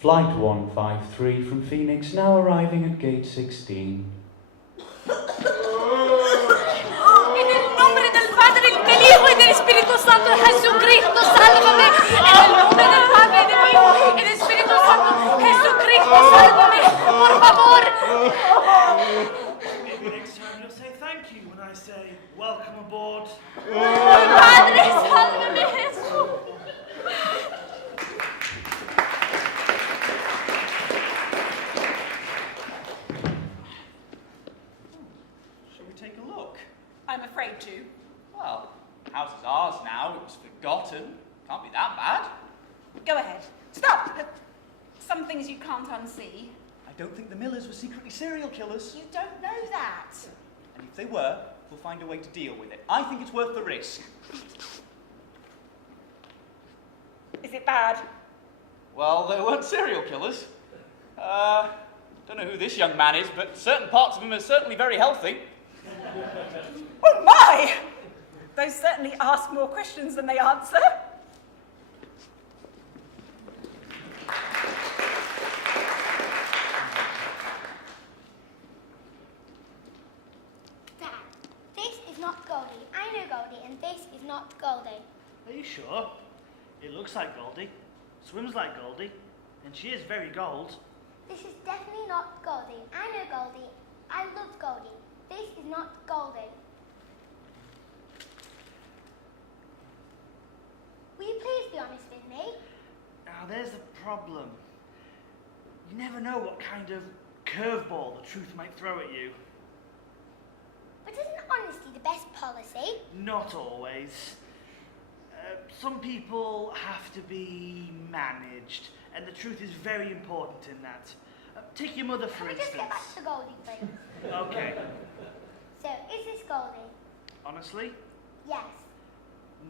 Flight 153 from Phoenix, now arriving at gate 16. En el nombre del Padre, del Hijo y del Espíritu Santo, Jesucristo, sálvame. En el nombre del Padre, del Hijo y del Espíritu Santo, Jesucristo, sálvame. Por favor. Maybe next time you'll say thank you when I say welcome aboard. Padre, sálvame, Jesús. Shall we take a look? I'm afraid to. Well, the house is ours now. It was forgotten. Can't be that bad. Go ahead. Stop. Some things you can't unsee. I don't think the Millers were secretly serial killers. You don't know that. And if they were, we'll find a way to deal with it. I think it's worth the risk. Is it bad? Well, they weren't serial killers. Don't know who this young man is, but certain parts of him are certainly very healthy. Oh my! Those certainly ask more questions than they answer. Dad, this is not Goldie. I know Goldie, and this is not Goldie. Are you sure? It looks like Goldie, swims like Goldie, and she is very gold. This is definitely not Goldie. I know Goldie. I love Goldie. This is not Goldie. Will you please be honest with me? Now there's the problem. You never know what kind of curveball the truth might throw at you. But isn't honesty the best policy? Not always. Some people have to be managed, and the truth is very important in that. Take your mother, for Can we just instance. get back to Goldie, please? Okay. So, is this Goldie? Honestly, Yes.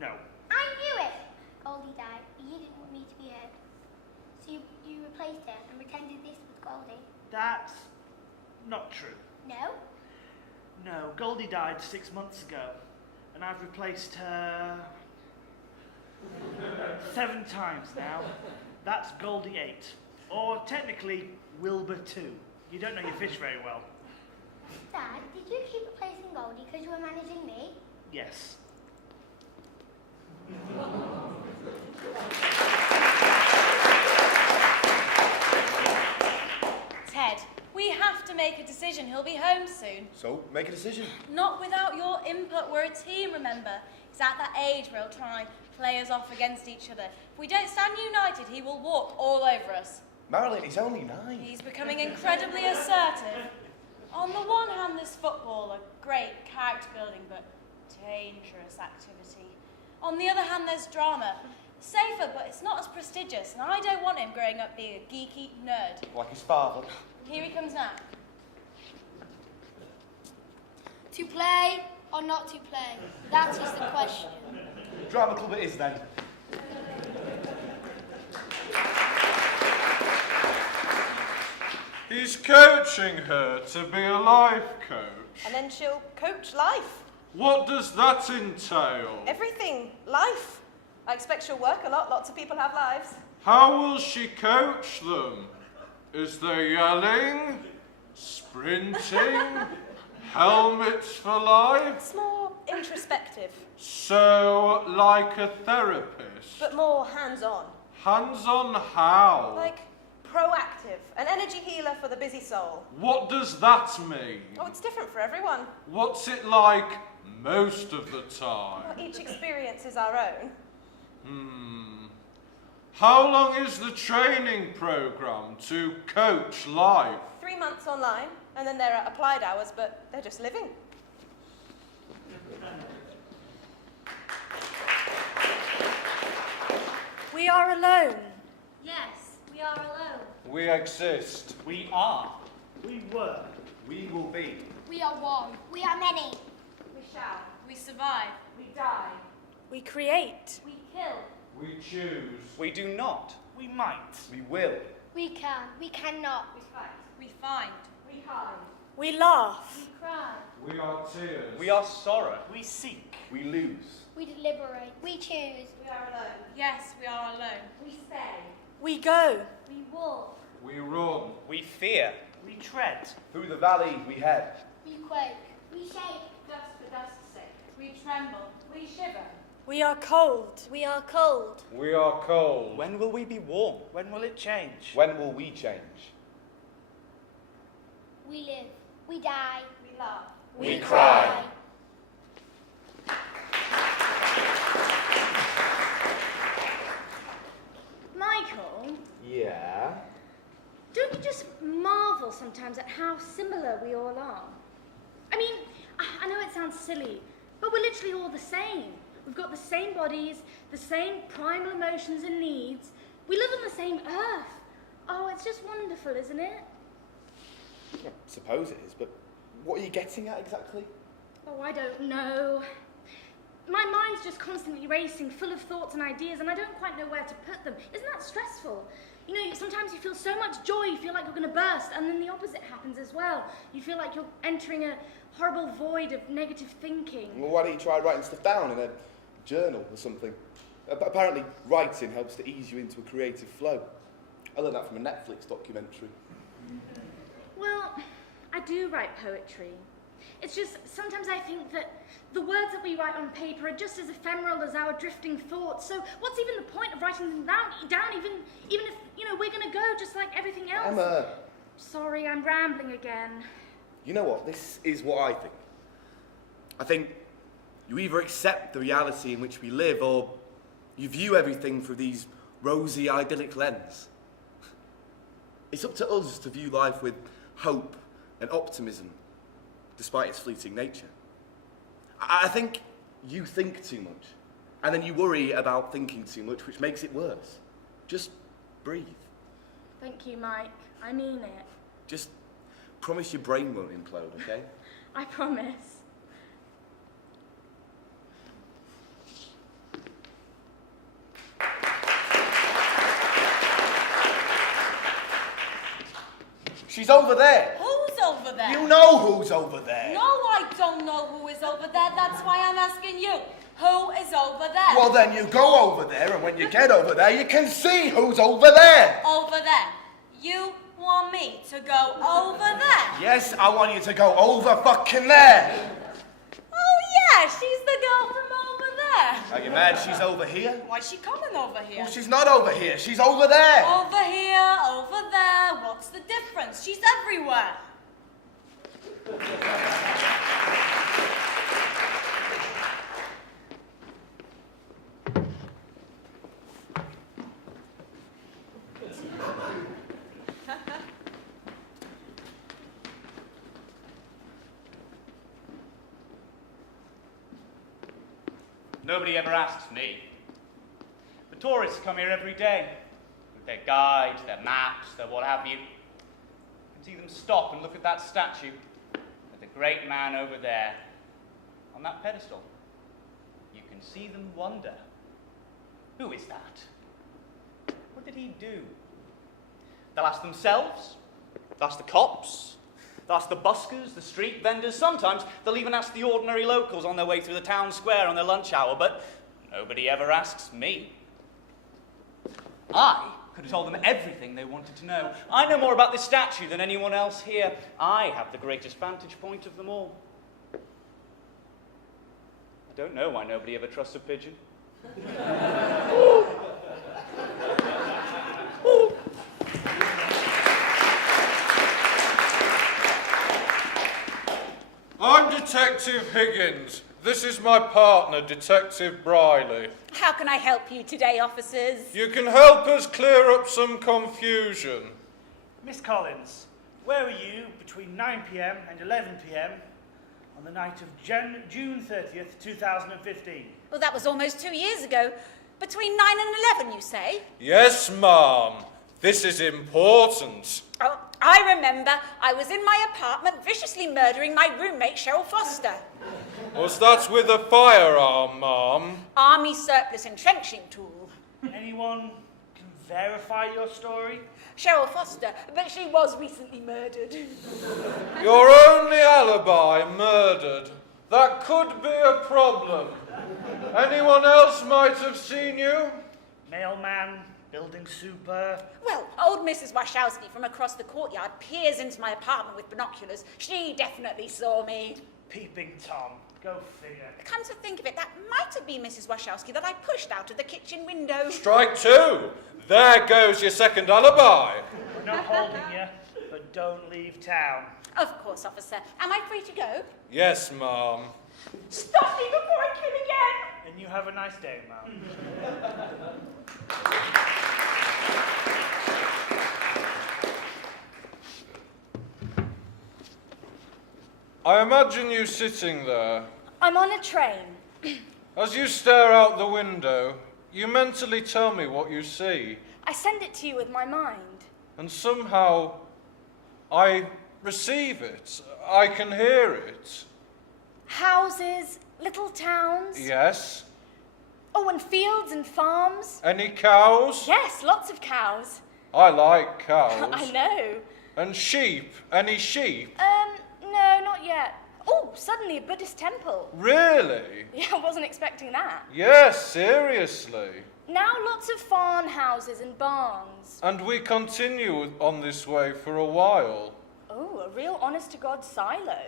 no. I knew it! Goldie died, but you didn't want me to be hurt. So you replaced her and pretended this was Goldie. That's not true. No? No, Goldie died 6 months ago, and I've replaced her 7 times now. That's Goldie 8. Or technically, Wilbur 2. You don't know your fish very well. Dad, did you keep replacing Goldie because you were managing me? Yes. Ted, we have to make a decision. He'll be home soon. So, make a decision. Not without your input. We're a team, remember? He's at that age where he'll try and play us off against each other. If we don't stand united, he will walk all over us. Marilyn, he's only 9. He's becoming incredibly assertive. On the one hand, there's football, a great character building but dangerous activity. On the other hand, there's drama. Safer, but it's not as prestigious, and I don't want him growing up being a geeky nerd. Like his father. Here he comes now. To play or not to play? That is the question. Drama club it is then. He's coaching her to be a life coach. And then she'll coach life. What does that entail? Everything. Life. I expect she'll work a lot. Lots of people have lives. How will she coach them? Is there yelling, sprinting, helmets for life? It's more introspective, So, like a therapist? but more hands-on. Hands-on how? Like proactive. An energy healer for the busy soul. What does that mean? Oh, it's different for everyone. What's it like most of the time? Well, each experience is our own. How long is the training program to coach life? 3 months online, and then there are applied hours, but they're just living. We are alone. Yes, we are alone. We exist. We are. We were. We will be. We are one. We are many. We shall. We survive. We die. We create. We kill. We choose. We do not. We might. We will. We can. We cannot. We fight. We find. We hide. We laugh. We cry. We are tears. We are sorrow. We seek. We lose. We deliberate. We choose. We are alone. Yes, we are alone. We stay. We go. We walk. We run. We fear. We tread. Through the valley we head. We quake. We shake. Dust for dust's sake. We tremble. We shiver. We are cold. We are cold. We are cold. When will we be warm? When will it change? When will we change? We live. We die. We laugh. We cry. Michael, Yeah? don't you just marvel sometimes at how similar we all are? I mean, I know it sounds silly, but we're literally all the same. We've got the same bodies, the same primal emotions and needs. We live on the same earth. Oh, it's just wonderful, isn't it? I suppose it is, but what are you getting at exactly? Oh, I don't know. My mind's just constantly racing, full of thoughts and ideas, and I don't quite know where to put them. Isn't that stressful? You know, sometimes you feel so much joy, you feel like you're going to burst, and then the opposite happens as well. You feel like you're entering a horrible void of negative thinking. Well, why don't you try writing stuff down in a journal or something? Apparently, writing helps to ease you into a creative flow. I learned that from a Netflix documentary. Well, I do write poetry. It's just, sometimes I think that the words that we write on paper are just as ephemeral as our drifting thoughts. So what's even the point of writing them down even if, you know, we're going to go just like everything else? Emma! Sorry, I'm rambling again. You know what? This is what I think. I think you either accept the reality in which we live, or you view everything through these rosy, idyllic lens. It's up to us to view life with hope and optimism, despite its fleeting nature. I think you think too much, and then you worry about thinking too much, which makes it worse. Just breathe. Thank you, Mike. I mean it. Just promise your brain won't implode, okay? I promise. She's over there. Who's over there? You know who's over there. No, I don't know who is over there. That's why I'm asking you. Who is over there? Well, then you go over there, and when you get over there, you can see who's over there. Over there. You want me to go over there? Yes, I want you to go over fucking there. Oh, yeah, she's the girl from over there. Are you mad she's over here? Why's she coming over here? Well, she's not over here. She's over there. Over here, over there. What's the difference? She's everywhere. Nobody ever asks me. The tourists come here every day with their guides, their maps, their what have you. You can see them stop and look at that statue with the great man over there on that pedestal. You can see them wonder. Who is that? What did he do? They'll ask themselves, they'll ask the cops, they'll ask the buskers, the street vendors. Sometimes they'll even ask the ordinary locals on their way through the town square on their lunch hour, but nobody ever asks me. I could have told them everything they wanted to know. I know more about this statue than anyone else here. I have the greatest vantage point of them all. I don't know why nobody ever trusts a pigeon. I'm Detective Higgins. This is my partner, Detective Briley. How can I help you today, officers? You can help us clear up some confusion. Miss Collins, where were you between 9 p.m. and 11 p.m. on the night of June 30th, 2015? Well, that was almost 2 years ago. Between 9 and 11, you say? Yes, ma'am. This is important. Oh, I remember. I was in my apartment viciously murdering my roommate, Cheryl Foster. Was that with a firearm, ma'am? Army surplus entrenching tool. Anyone can verify your story? Cheryl Foster, but she was recently murdered. Your only alibi murdered. That could be a problem. Anyone else might have seen you? Mailman Building super. Well, old Mrs. Wachowski from across the courtyard peers into my apartment with binoculars. She definitely saw me. Peeping Tom. Go figure. Come to think of it, that might have been Mrs. Wachowski that I pushed out of the kitchen window. Strike two. There goes your second alibi. We're not holding you, but don't leave town. Of course, officer. Am I free to go? Yes, ma'am. Stop me before I kill again! And you have a nice day, ma'am. I imagine you sitting there. I'm on a train. As you stare out the window, you mentally tell me what you see. I send it to you with my mind. And somehow, I receive it. I can hear it. Houses, little towns. Yes. Oh, and fields and farms. Any cows? Yes, lots of cows. I like cows. I know. And sheep? Any sheep? No, not yet. Oh, suddenly a Buddhist temple. Really? Yeah, I wasn't expecting that. Yes, seriously. Now lots of farmhouses and barns. And we continue on this way for a while. Oh, a real honest-to-God silo.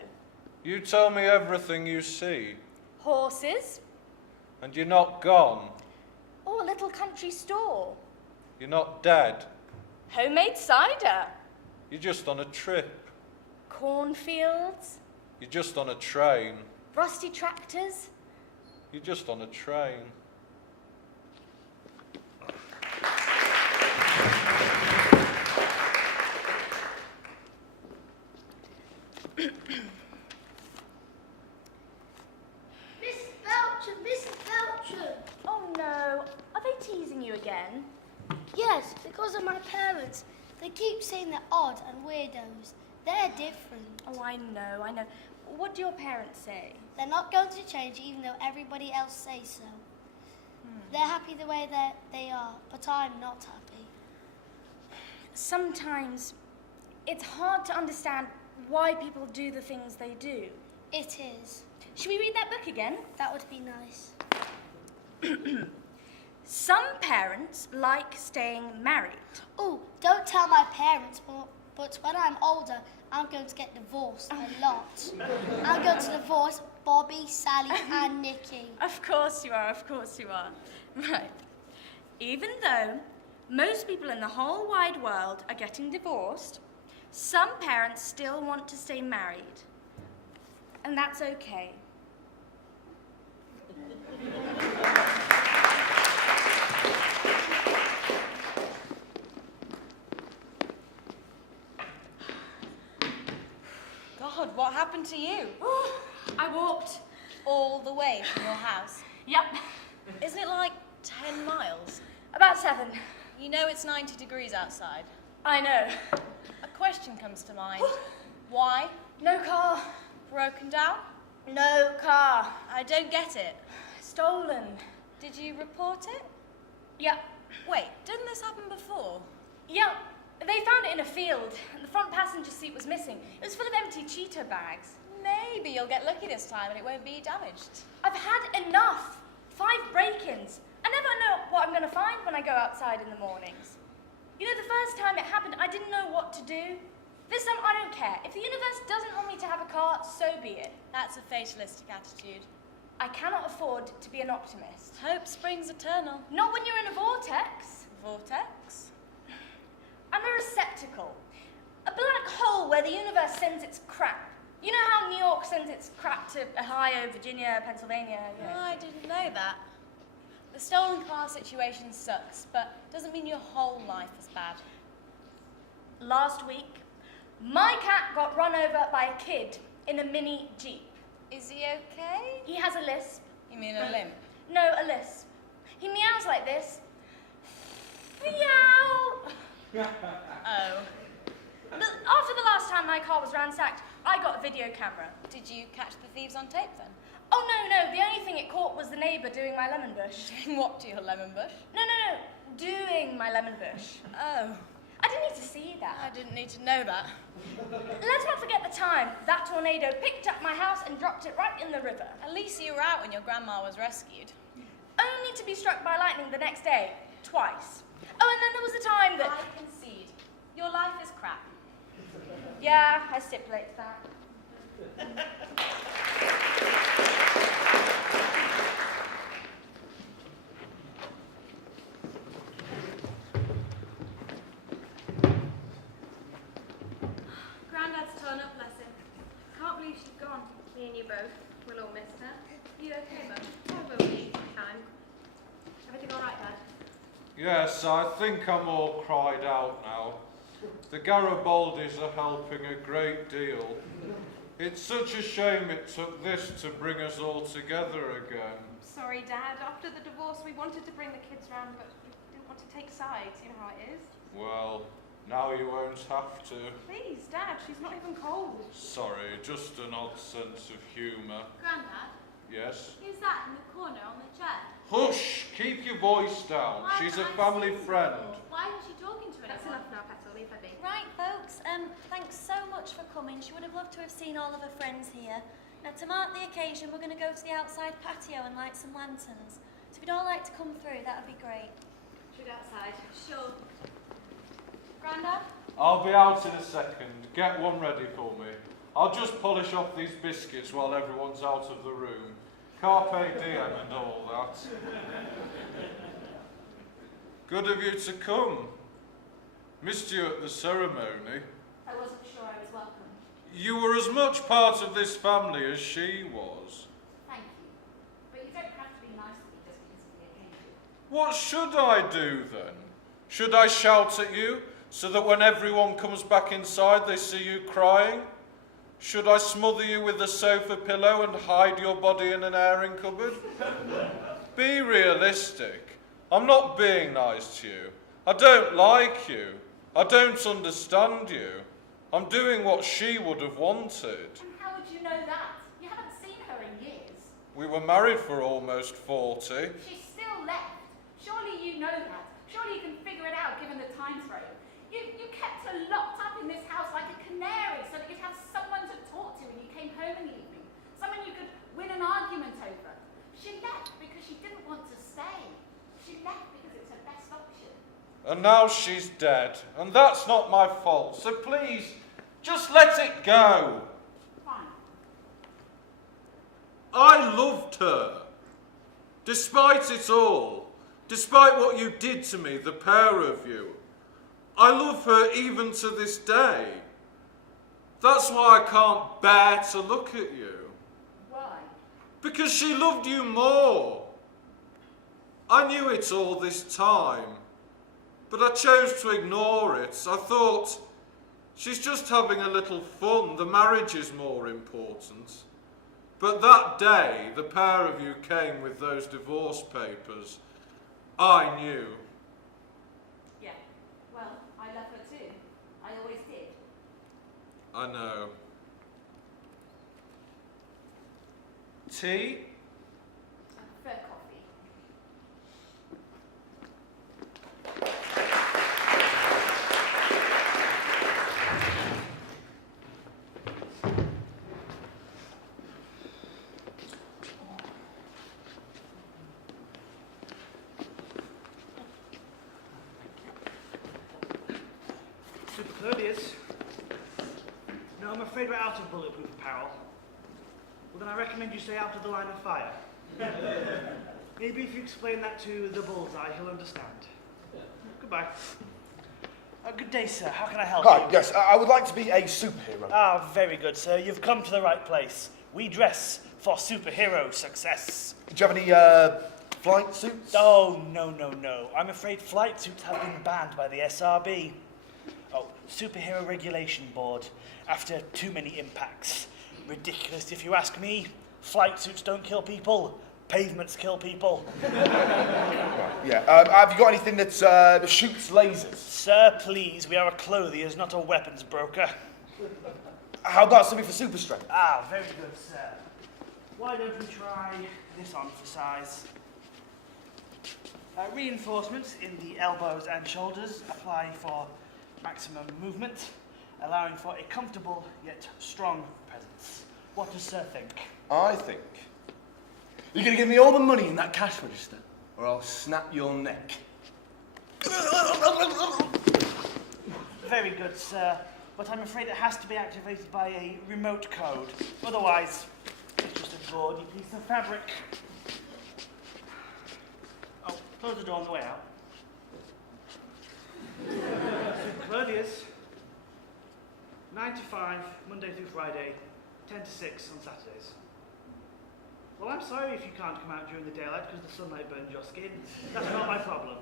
You tell me everything you see, Horses. and you're not gone. Oh, a little country store. You're not dead. Homemade cider. You're just on a trip. Cornfields. You're just on a train. Rusty tractors. You're just on a train. Mrs. Belcher. Oh no, are they teasing you again? Yes, because of my parents. They keep saying they're odd and weirdos. They're different. Oh, I know. What do your parents say? They're not going to change even though everybody else says so. They're happy the way that they are, but I'm not happy. Sometimes it's hard to understand why people do the things they do. It is. Should we read that book again? That would be nice. Some parents like staying married. Oh, don't tell my parents, but when I'm older, I'm going to get divorced a lot. I'm going to divorce Bobby, Sally, and Nikki. Of course you are. Right. Even though most people in the whole wide world are getting divorced, some parents still want to stay married. And that's okay. God, what happened to you? I walked. All the way from your house? Yep. Isn't it like 10 miles? About 7. You know it's 90 degrees outside. I know. A question comes to mind. Why? No car. Broken down? No car. I don't get it. Stolen. Did you report it? Yep. Wait, didn't this happen before? Yep. They found it in a field. The front passenger seat was missing. It was full of empty Cheeto bags. Maybe you'll get lucky this time and it won't be damaged. I've had enough. 5 break-ins. I never know what I'm going to find when I go outside in the mornings. You know, the first time it happened, I didn't know what to do. This time, I don't care. If the universe doesn't want me to have a car, so be it. That's a fatalistic attitude. I cannot afford to be an optimist. Hope springs eternal. Not when you're in a vortex. Vortex? I'm a receptacle. A black hole where the universe sends its crap. You know how New York sends its crap to Ohio, Virginia, Pennsylvania? You know. Oh, I didn't know that. The stolen car situation sucks, but doesn't mean your whole life is bad. Last week, my cat got run over by a kid in a mini Jeep. Is he okay? He has a lisp. You mean a limp? No, a lisp. He meows like this. Meow! Oh. But after the last time my car was ransacked, I got a video camera. Did you catch the thieves on tape then? Oh, no. The only thing it caught was the neighbour doing my lemon bush. Doing what to your lemon bush? No. Doing my lemon bush. Oh. I didn't need to see that. I didn't need to know that. Let's not forget the time that tornado picked up my house and dropped it right in the river. At least you were out when your grandma was rescued. Only to be struck by lightning the next day. Twice. Oh, and then there was a time that... I concede. Your life is crap. Yeah, I stipulate that. Grandad's torn up, bless him. Can't believe she's gone. Me and you both. We'll all miss her. You okay, Mum? Oh, we'll be time. Everything all right, Dad? Yes, I think I'm all cried out now. The Garibaldis are helping a great deal. It's such a shame it took this to bring us all together again. Sorry, Dad. After the divorce, we wanted to bring the kids round, but we didn't want to take sides. You know how it is. Well, now you won't have to. Please, Dad, she's not even cold. Sorry, just an odd sense of humour. Grandad, Yes? who's that in the corner on the chair? Hush! Keep your voice down. Why She's a can't I family see friend. people? Why isn't she talking to anyone? That's enough now, Petal. Leave her be. Right, folks, thanks so much for coming. She would have loved to have seen all of her friends here. Now, to mark the occasion, we're going to go to the outside patio and light some lanterns. So if you'd all like to come through, that would be great. Should we go outside? Sure. Grandad? I'll be out in a second. Get one ready for me. I'll just polish off these biscuits while everyone's out of the room. Carpe diem and all that. Good of you to come. Missed you at the ceremony. I wasn't sure I was welcome. You were as much part of this family as she was. Thank you. But you don't have to be nice to me just because of the occasion. What should I do then? Should I shout at you so that when everyone comes back inside they see you crying? Should I smother you with a sofa pillow and hide your body in an airing cupboard? Be realistic. I'm not being nice to you. I don't like you. I don't understand you. I'm doing what she would have wanted. And how would you know that? You haven't seen her in years. We were married for almost 40. She's still left. Surely you know that. Surely you can figure it out given the time frame. You kept her locked up in this house like a canary so that you'd have someone to talk to when you came home in the evening. Someone you could win an argument over. She left because she didn't want to stay. She left because it's her best option. And now she's dead. And that's not my fault. So please, just let it go. Fine. I loved her. Despite it all, despite what you did to me, the pair of you, I love her even to this day. That's why I can't bear to look at you. Why? Because she loved you more. I knew it all this time, but I chose to ignore it. I thought, she's just having a little fun. The marriage is more important. But that day, the pair of you came with those divorce papers. I knew. Yeah. Well, I love her too. I always did. I know. Tea? I prefer coffee. Super courteous. No, I'm afraid we're out of bulletproof apparel. Well, then I recommend you stay out of the line of fire. Maybe if you explain that to the bullseye, he'll understand. Goodbye. Good day, sir. How can I help Hi, you? yes, I would like to be a superhero. Ah, very good, sir. You've come to the right place. We dress for superhero success. Do you have any, flight suits? Oh, no. I'm afraid flight suits have been banned by the SRB. Oh, Superhero Regulation Board. After too many impacts. Ridiculous if you ask me. Flight suits don't kill people. Pavements kill people. Yeah, have you got anything that shoots lasers? Sir, please, we are a clothiers, not a weapons broker. How about something for super strength? Ah, very good, sir. Why don't we try this on for size? Reinforcements in the elbows and shoulders apply for maximum movement, allowing for a comfortable yet strong presence. What does sir think? I think you're going to give me all the money in that cash register, or I'll snap your neck. Very good, sir. But I'm afraid it has to be activated by a remote code. Otherwise, it's just a gaudy piece of fabric. Oh, close the door on the way out. Claudius, 9 to 5, Monday through Friday, 10 to 6 on Saturdays. Well, I'm sorry if you can't come out during the daylight because the sunlight burns your skin. That's not my problem.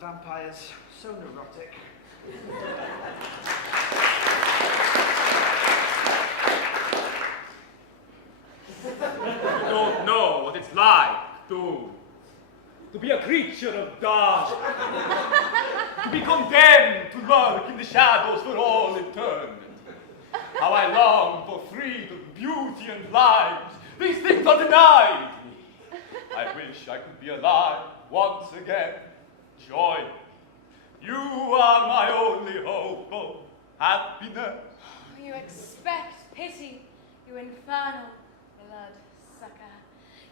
Vampires, so neurotic. You don't know what it's like to be a creature of dark, to be condemned to lurk in the shadows for all eternity. How I long for freedom, beauty, and light. These things are denied me. I wish I could be alive once again. Joy, you are my only hope of happiness. You expect pity, you infernal blood-sucker.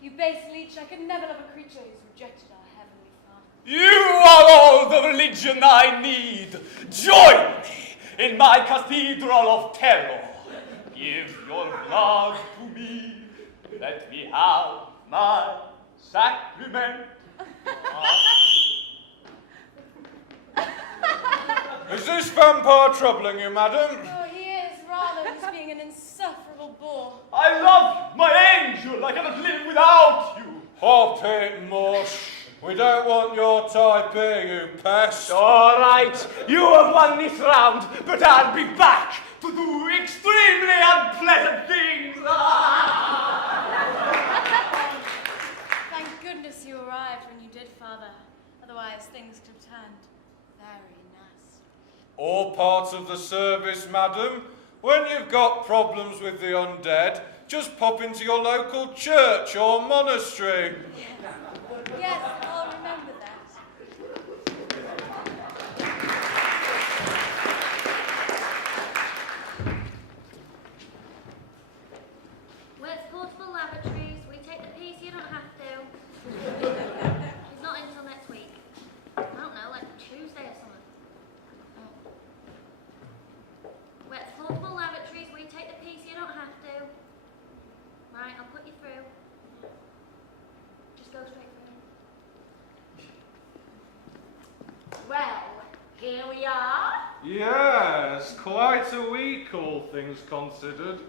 You base leech, I could never love a creature who's rejected our heavenly Father. You are all the religion I need. Join me in my cathedral of terror. Give your blood to me. Let me have my sacrament. Is this vampire troubling you, madam? Oh, he is, rather. He's being an insufferable bore. I love my angel. I cannot live without you. Hop it, mush. We don't want your type here, you pest. All right, you have won this round, but I'll be back to do extremely unpleasant things. Thank goodness you arrived when you did, Father. Otherwise, things could have turned very nasty. All parts of the service, madam. When you've got problems with the undead, just pop into your local church or monastery. Yes, I'll remember that. Where's portable lavatories? We take the piece, you don't have to. It's not until next week. I don't know, like Tuesday or something. Where's portable lavatories? We take the piece, you don't have to. Right, I'll put you through. Just go straight through. Well, here we are. Yes, quite a week, all things considered.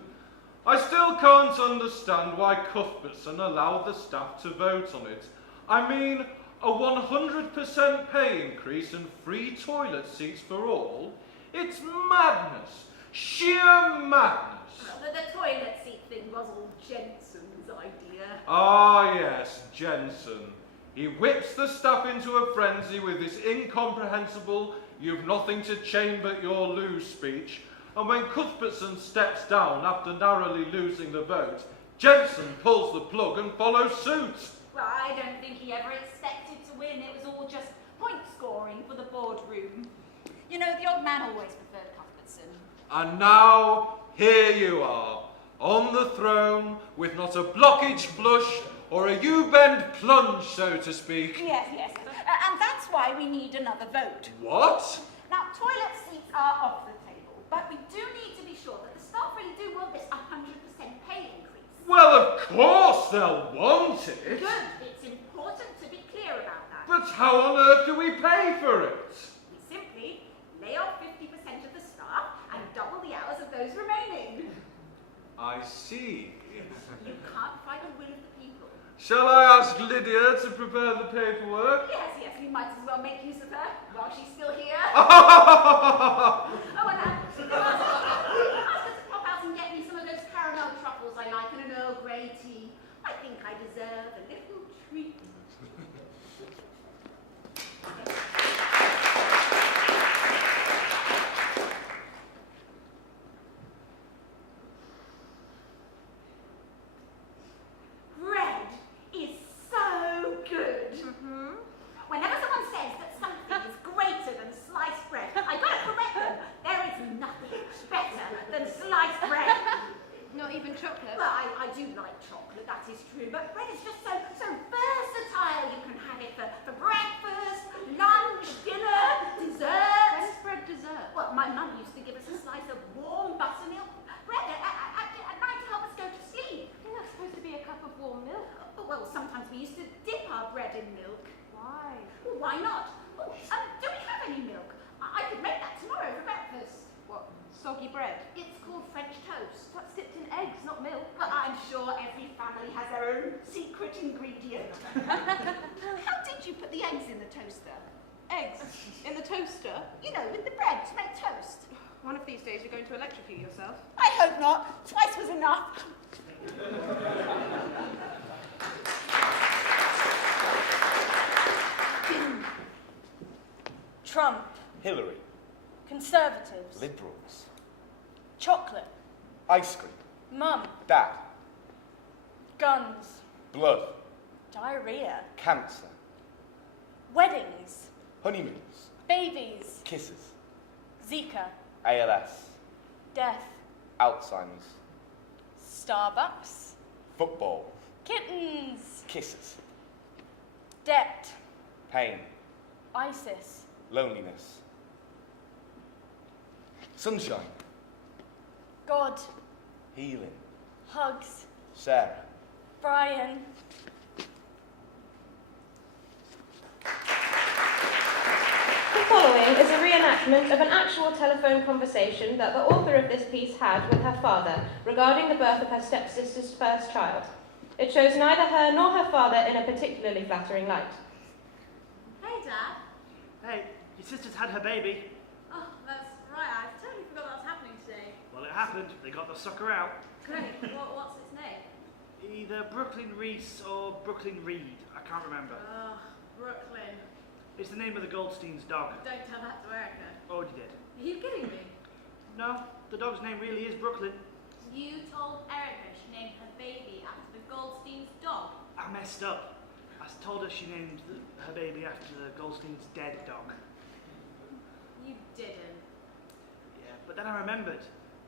I still can't understand why Cuthbertson allowed the staff to vote on it. I mean, a 100% pay increase and free toilet seats for all? It's madness. Sheer madness. The toilet seat thing was all Jensen's idea. Ah, yes, Jensen. He whips the staff into a frenzy with this incomprehensible, "you've nothing to chain but your lose" speech, and when Cuthbertson steps down after narrowly losing the vote, Jensen pulls the plug and follows suit. Well, I don't think he ever expected to win. It was all just point scoring for the boardroom. You know, the old man always preferred Cuthbertson. And now, here you are, on the throne, with not a blockage flush or a U-bend plunge, so to speak. Yes. And that's why we need another vote. What? Now, toilet seats are off the table, but we do need to be sure that the staff really do want this 100% pay increase. Well, of course they'll want it. Good. It's important to be clear about that. But how on earth do we pay for it? We simply lay off 50% of the staff and double the hours of those remaining. I see. You can't fight the will of the people. Shall I ask Lydia to prepare the paperwork? Yes, we might as well make use of her while she's still here. Oh, And ask her to pop out and get me some of those caramel truffles I like and an Earl Grey tea. I think I deserve a little treat. Bread is so good. Whenever someone says that something is greater than sliced bread, I gotta correct them. There is nothing better than sliced bread. Not even chocolate? Well, I do like chocolate, that is true, but bread is just so versatile. You can why not? Oh, do we have any milk? I could make that tomorrow for breakfast. What, soggy bread? It's called French toast. That's dipped in eggs, not milk. But I'm sure every family has their own secret ingredient. How did you put the eggs in the toaster? Eggs? In the toaster? You know, with the bread to make toast. One of these days you're going to electrocute yourself. I hope not. Twice was enough. Trump. Hillary. Conservatives. Liberals. Chocolate. Ice cream. Mum. Dad. Guns. Blood. Diarrhea. Cancer. Weddings. Honeymoons. Babies. Kisses. Zika. ALS. Death. Alzheimer's. Starbucks. Football. Kittens. Kisses. Debt. Pain. ISIS. Loneliness. Sunshine. God. Healing. Hugs. Sarah. Brian. The following is a reenactment of an actual telephone conversation that the author of this piece had with her father regarding the birth of her stepsister's first child. It shows neither her nor her father in a particularly flattering light. Hey, Dad. Hey, your sister's had her baby. Oh, that's right. I totally forgot that was happening today. Well, it happened. They got the sucker out. Great. What's its name? Either Brooklyn Reese or Brooklyn Reed. I can't remember. Brooklyn. It's the name of the Goldstein's dog. Don't tell that to Erica. Already did. Are you kidding me? No, the dog's name really is Brooklyn. You told Erica she named her baby after the Goldstein's dog. I messed up. I told her she named her baby after the Goldstein's dead dog. You didn't. Yeah, but then I remembered.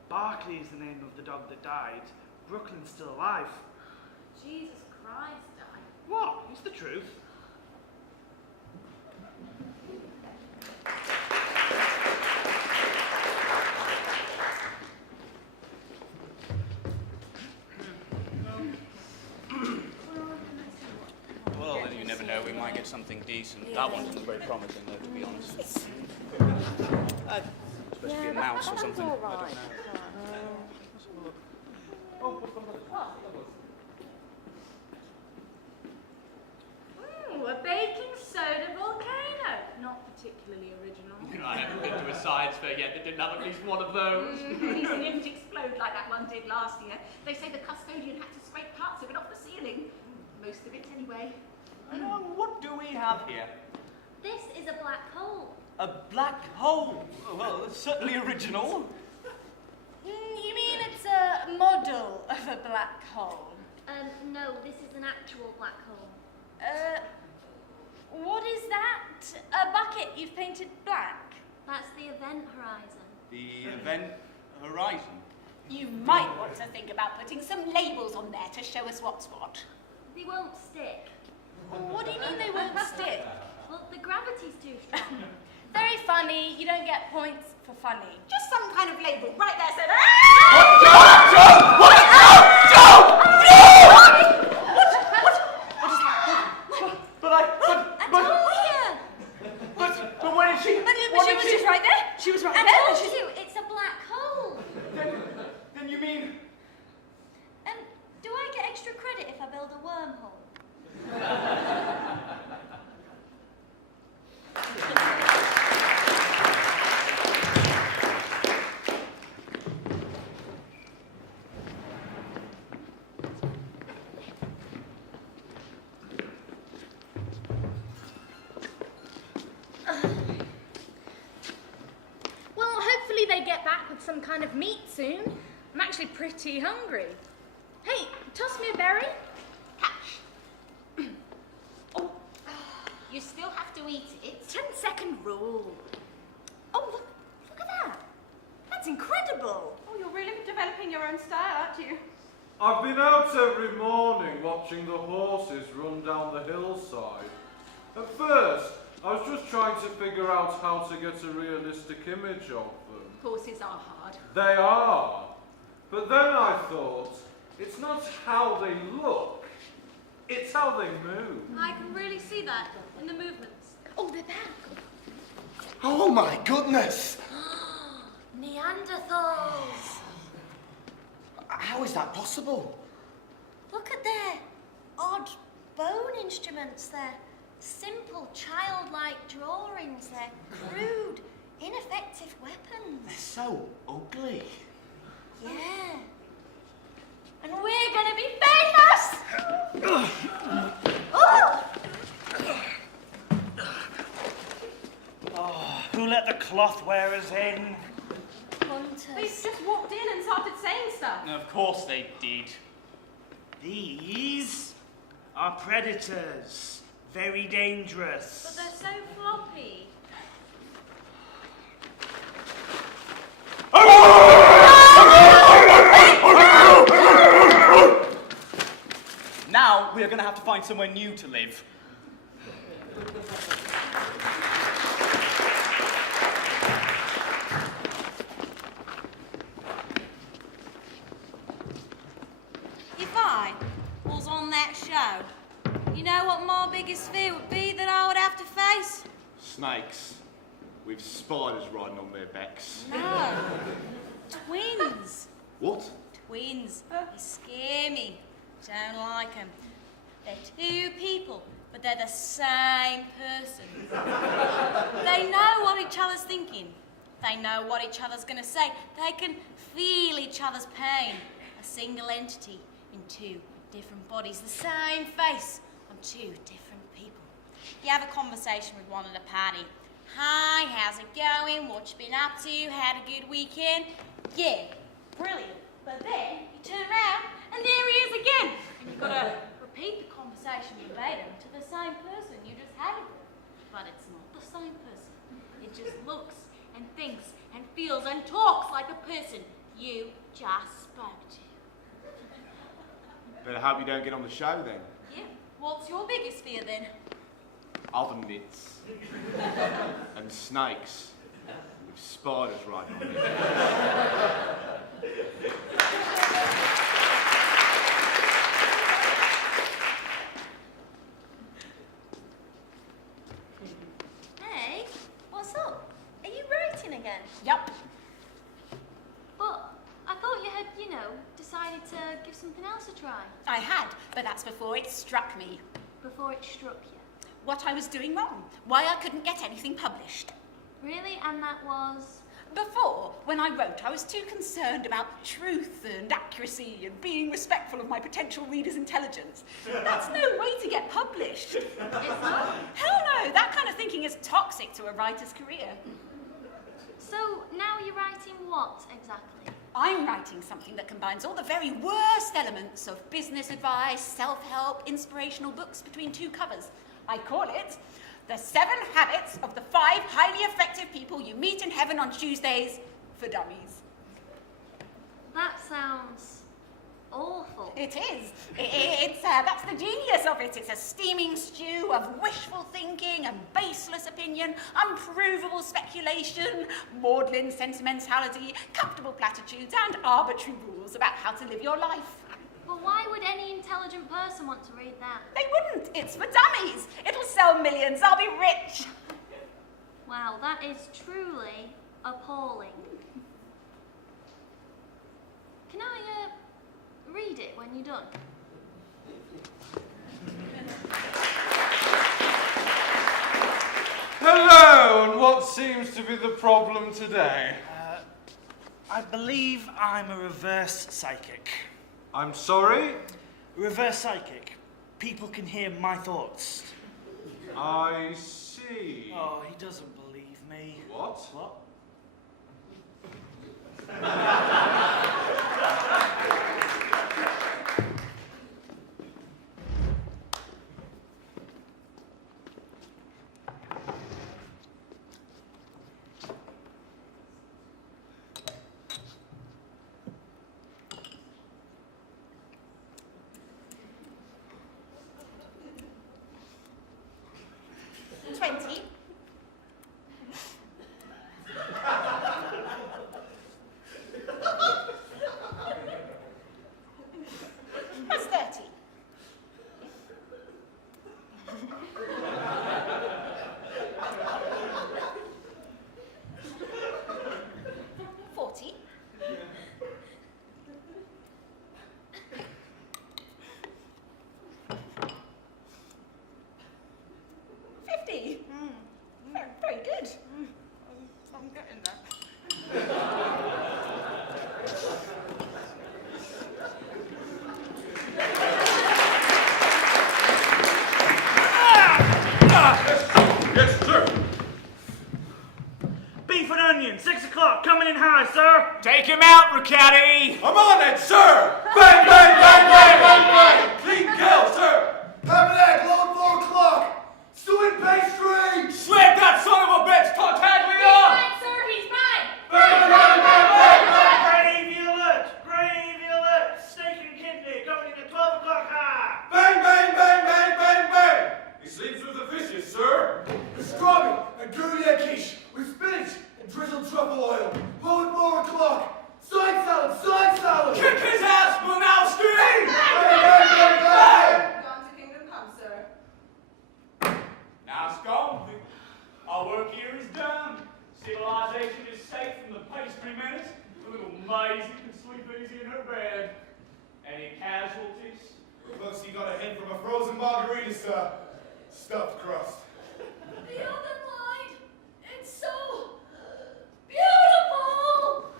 Barkley is the name of the dog that died. Brooklyn's still alive. Jesus Christ, Dad. What? It's the truth. Well, you never know, we might get something decent. That one doesn't look very promising, though, to be honest. Supposed to be a mouse or something. I don't know. Ooh, a baking soda volcano. Not particularly original. I haven't been to a science fair yet that didn't have at least one of those. These didn't explode like that one did last year. They say the custodian had to scrape parts of it off the ceiling. Most of it, anyway. What do we have here? This is a black hole. A black hole. Well, it's certainly original. You mean it's a model of a black hole? No, this is an actual black hole. What is that? A bucket you've painted black? That's the event horizon. The event horizon. You might want to think about putting some labels on there to show us what's what. They won't stick. What do you mean they won't stick? Well, the gravity's too strong. Very funny. You don't get points for funny. Just some kind of label right there said, But when did she? But she was just right there. She was right there. I told you, it's a black hole. Then you mean? Do I get extra credit if I build a wormhole? Well, hopefully they get back with some kind of meat soon. I'm actually pretty hungry. Hey, toss me a berry. catch. Oh, you still have to eat it. 10-second rule. Oh, look at that. That's incredible. Oh, you're really developing your own style, aren't you? I've been out every morning watching the horses run down the hillside. At first, I was just trying to figure out how to get a realistic image of them. Horses are hard. They are. But then I thought, it's not how they look, it's how they move. I can really see that in the movements. Oh, they're back. Oh my goodness! Neanderthals. How is that possible? Look at their odd bone instruments, their simple, childlike drawings, their crude, ineffective weapons. They're so ugly. Yeah. And we're gonna be famous! Oh! Oh, who let the cloth wearers in? Hunters. They just walked in and started saying stuff. Of course they did. These are predators. Very dangerous. But they're so floppy. Now we are going to have to find somewhere new to live. If I was on that show, you know what my biggest fear would be that I would have to face? Snakes with spiders riding on their backs. No. Twins. What? Twins. They scare me. Don't like them. They're two people, but they're the same person. They know what each other's thinking. They know what each other's going to say. They can feel each other's pain. A single entity in two different bodies. The same face on two different people. You have a conversation with one at a party. Hi, how's it going? What you been up to? Had a good weekend? Yeah, brilliant. But then you turn around and there he is again. And you've got to repeat the conversation verbatim to the same person you just had it with. But it's not the same person. It just looks and thinks and feels and talks like a person you just spoke to. Better hope you don't get on the show then. Yeah. What's your biggest fear then? Oven mitts. And snakes with spiders riding on them. Hey, what's up? Are you writing again? Yep. But I thought you had, decided to give something else a try I had, but that's before it struck me. before it struck you. What I was doing wrong. Why I couldn't get anything published. Really? And that was... Before, when I wrote, I was too concerned about truth and accuracy and being respectful of my potential reader's intelligence. That's no way to get published. It's not? Hell no, that kind of thinking is toxic to a writer's career. So now you're writing what, exactly? I'm writing something that combines all the very worst elements of business advice, self-help, inspirational books between two covers. I call it The 7 Habits of the 5 Highly Effective People You Meet in Heaven on Tuesdays for Dummies. That sounds awful. It is. That's the genius of it. It's a steaming stew of wishful thinking and baseless opinion, unprovable speculation, maudlin sentimentality, comfortable platitudes, and arbitrary rules about how to live your life. But why would any intelligent person want to read that? They wouldn't. It's for dummies. It'll sell millions. I'll be rich. Wow, that is truly appalling. Can I, read it when you're done? Hello, and what seems to be the problem today? I believe I'm a reverse psychic. I'm sorry? Reverse psychic. People can hear my thoughts. I see. Oh, he doesn't believe me. What? What? very good. I'm getting there. Yes, sir. Beef and onion, 6 o'clock, coming in high, sir. Take him out, Riccati. I'm on it, sir. Bang, bang, bang, bang, bang, bang. Clean kill, sir. Have an egg, load 4 o'clock. Suet pastry. Slap that son of a bitch, Tartaglia. He's mine, sir, he's mine. Bang, bang, bang, bang, bang. Gravy alert, steak and kidney, coming in at 12 o'clock high. Bang, bang, bang, bang, bang, bang. He sleeps with the fishes, sir. Pastrami and Gruyere quiche with spinach and drizzled truffle oil. Load 4 o'clock. Side salad. Kick his ass, Banowski. Bang, bang, bang, bang. Gone to Kingdom Come, sir. Now, Scone, our work here is done. Civilization is safe from the pastry menace. The little Maisie can sleep easy in her bed. Any casualties? Looks you got a hint from a frozen margarita, sir. Stuffed crust. The oven line. It's so beautiful.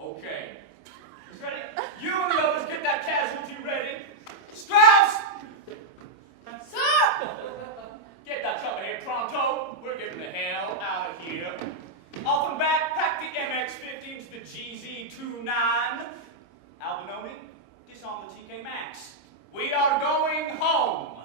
Okay. Who's ready? You and the others get that casualty ready. Strauss! Sir! Get that chopper here pronto. We're getting the hell out of here. Off and back, pack the MX-15s, the GZ-29. Albinoni, disarm the TK Maxx. We are going home.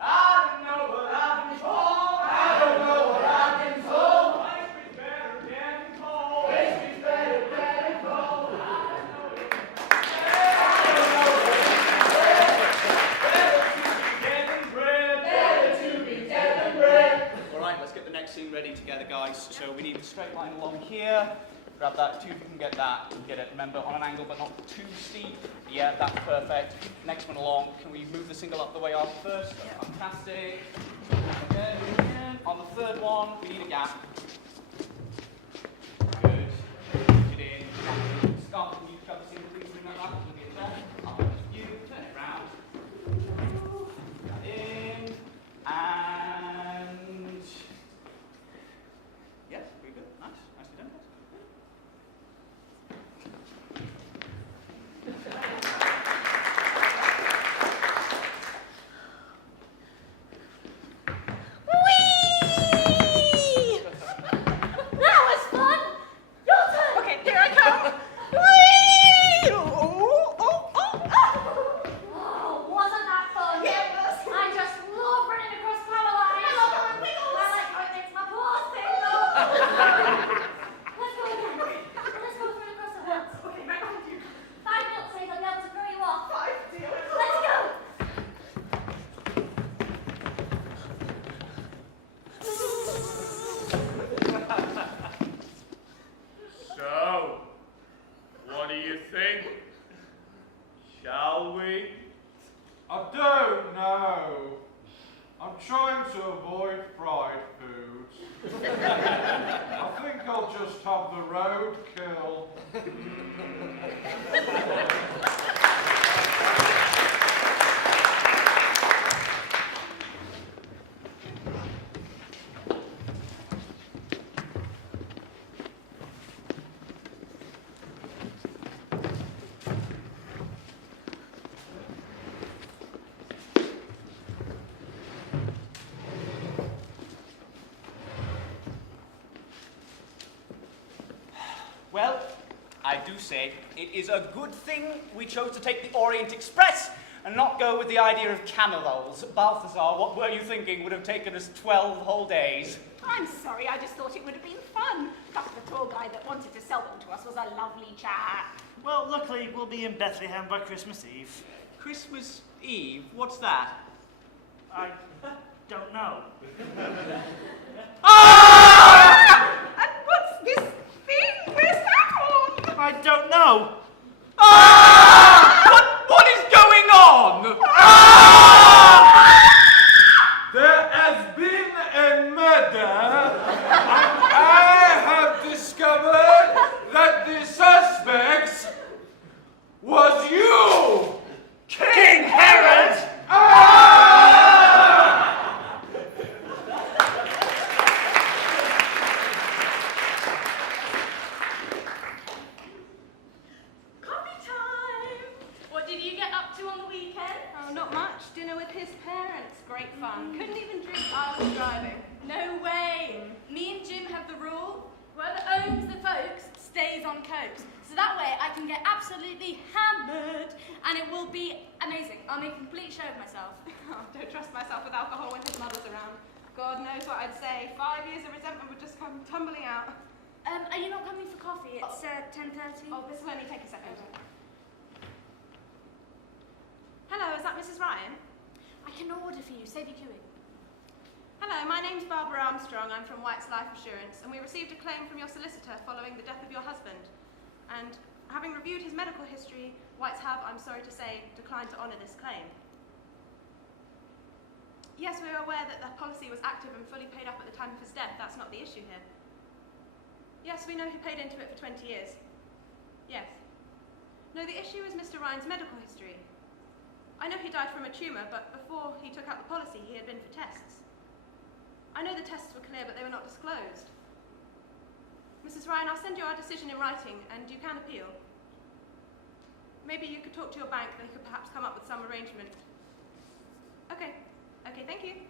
I don't know what I've been told. I don't know what I've been told. Pastry's better getting cold. Pastry's better getting cold. I don't know it. Better to be dead than bread. All right, let's get the next scene ready together, guys. So we need a straight line along here. Grab that, two if you can get that. Get it, remember, on an angle but not too steep. Yeah, that's perfect. Next one along. Can we move the single up the way off first? Yeah. Fantastic. Okay. On the third one, we need a gap. Good. Push it in. Scott, can you cut the single, please? Bring that up. We'll get there. I'll put you. Turn it round. That in. And... yes, very good. Nice. Nicely done, guys. That was fun. Your turn. Okay, here I come. Oh, wasn't that fun? Yeah, it was. I just love running across power lines. I love how it wiggles. I like how it makes my paws tingle. Let's go again. Let's go through across the house. Okay, right behind you. 5 minutes later, I'll be able to throw you off. 5, dear. Let's go. So, what do you think? Shall we? I don't know. I'm trying to avoid fried foods. I think I'll just have the roadkill. Well, I do say it is a good thing we chose to take the Orient Express and not go with the idea of camels. Balthazar, what were you thinking would have taken us 12 whole days? I'm sorry, I just thought it would have been fun. Plus, the tour guide that wanted to sell them to us was a lovely chap. Well, luckily, we'll be in Bethlehem by Christmas Eve. Christmas Eve? What's that? I don't know. And what's this thing? Where's that on? I don't know. What is going on? There has been a murder, and I have discovered that the suspect was you! King Herod! have the rule, whoever owns the folks stays on coast. So that way I can get absolutely hammered and it will be amazing. I'll make a complete show of myself. Oh, don't trust myself with alcohol when his mother's around. God knows what I'd say. 5 years of resentment would just come tumbling out. Are you not coming for coffee? It's 10:30. Oh, this will only take a second. Hello, is that Mrs. Ryan? I can order for you. Save you queuing. Hello, my name's Barbara Armstrong. I'm from White's Life Assurance, and we received a claim from your solicitor following the death of your husband. And having reviewed his medical history, White's have, I'm sorry to say, declined to honour this claim. Yes, we are aware that the policy was active and fully paid up at the time of his death. That's not the issue here. Yes, we know he paid into it for 20 years. Yes. No, the issue is Mr. Ryan's medical history. I know he died from a tumour, but before he took out the policy, he had been for tests. I know the tests were clear, but they were not disclosed. Mrs. Ryan, I'll send you our decision in writing, and you can appeal. Maybe you could talk to your bank. They could perhaps come up with some arrangement. Okay. Okay, thank you.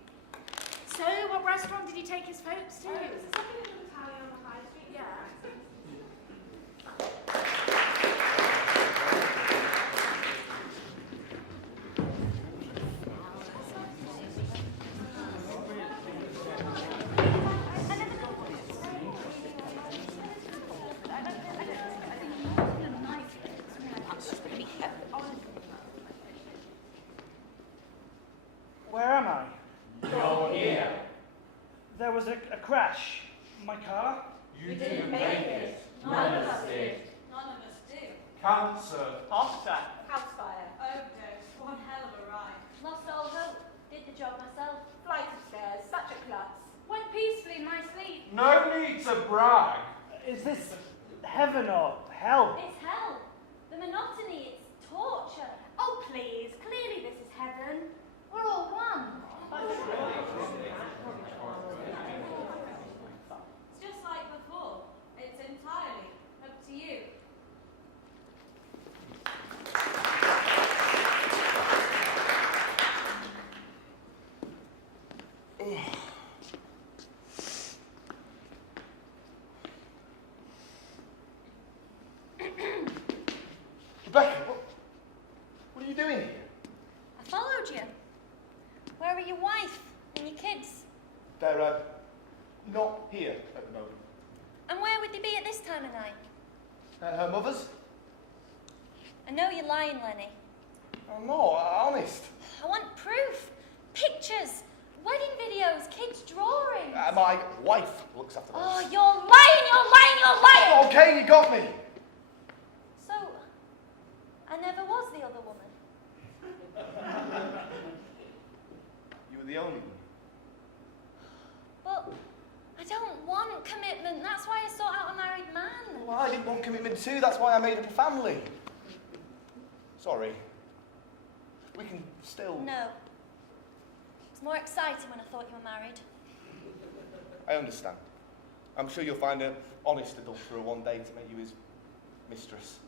So, what restaurant did he take his folks to? This is like a little Italian on the high street. Yeah. Where am I? You're here. There was a crash. My car? You didn't make it. None of us did. None of us do. Cancer. Heart attack. House fire. Overdose. One hell of a ride. Lost all hope. Did the job myself. Flight of stairs. Such a klutz. Went peacefully in my sleep. No need to brag. Is this heaven or hell? It's hell. The monotony, it's torture. Oh, please. Clearly this is heaven. We're all one. It's just like before. It's entirely up to you. Rebecca, what are you doing here? I followed you. Where are your wife and your kids? They're not here at the moment. And where would they be at this time of night? At her mother's? I know you're lying, Lenny. Oh, no, honest. I want proof. Pictures. Wedding videos. Kids' drawings. My wife looks after those. Oh, you're lying, you're lying, you're lying! Okay, you got me. So, I never was the other woman. You were the only one. But I don't want commitment. That's why I sought out a married man. Well, I didn't want commitment too. That's why I made up a family. Sorry. We can still... No. It's more exciting when I thought you were married. I understand. I'm sure you'll find an honest adulterer one day to make you his mistress.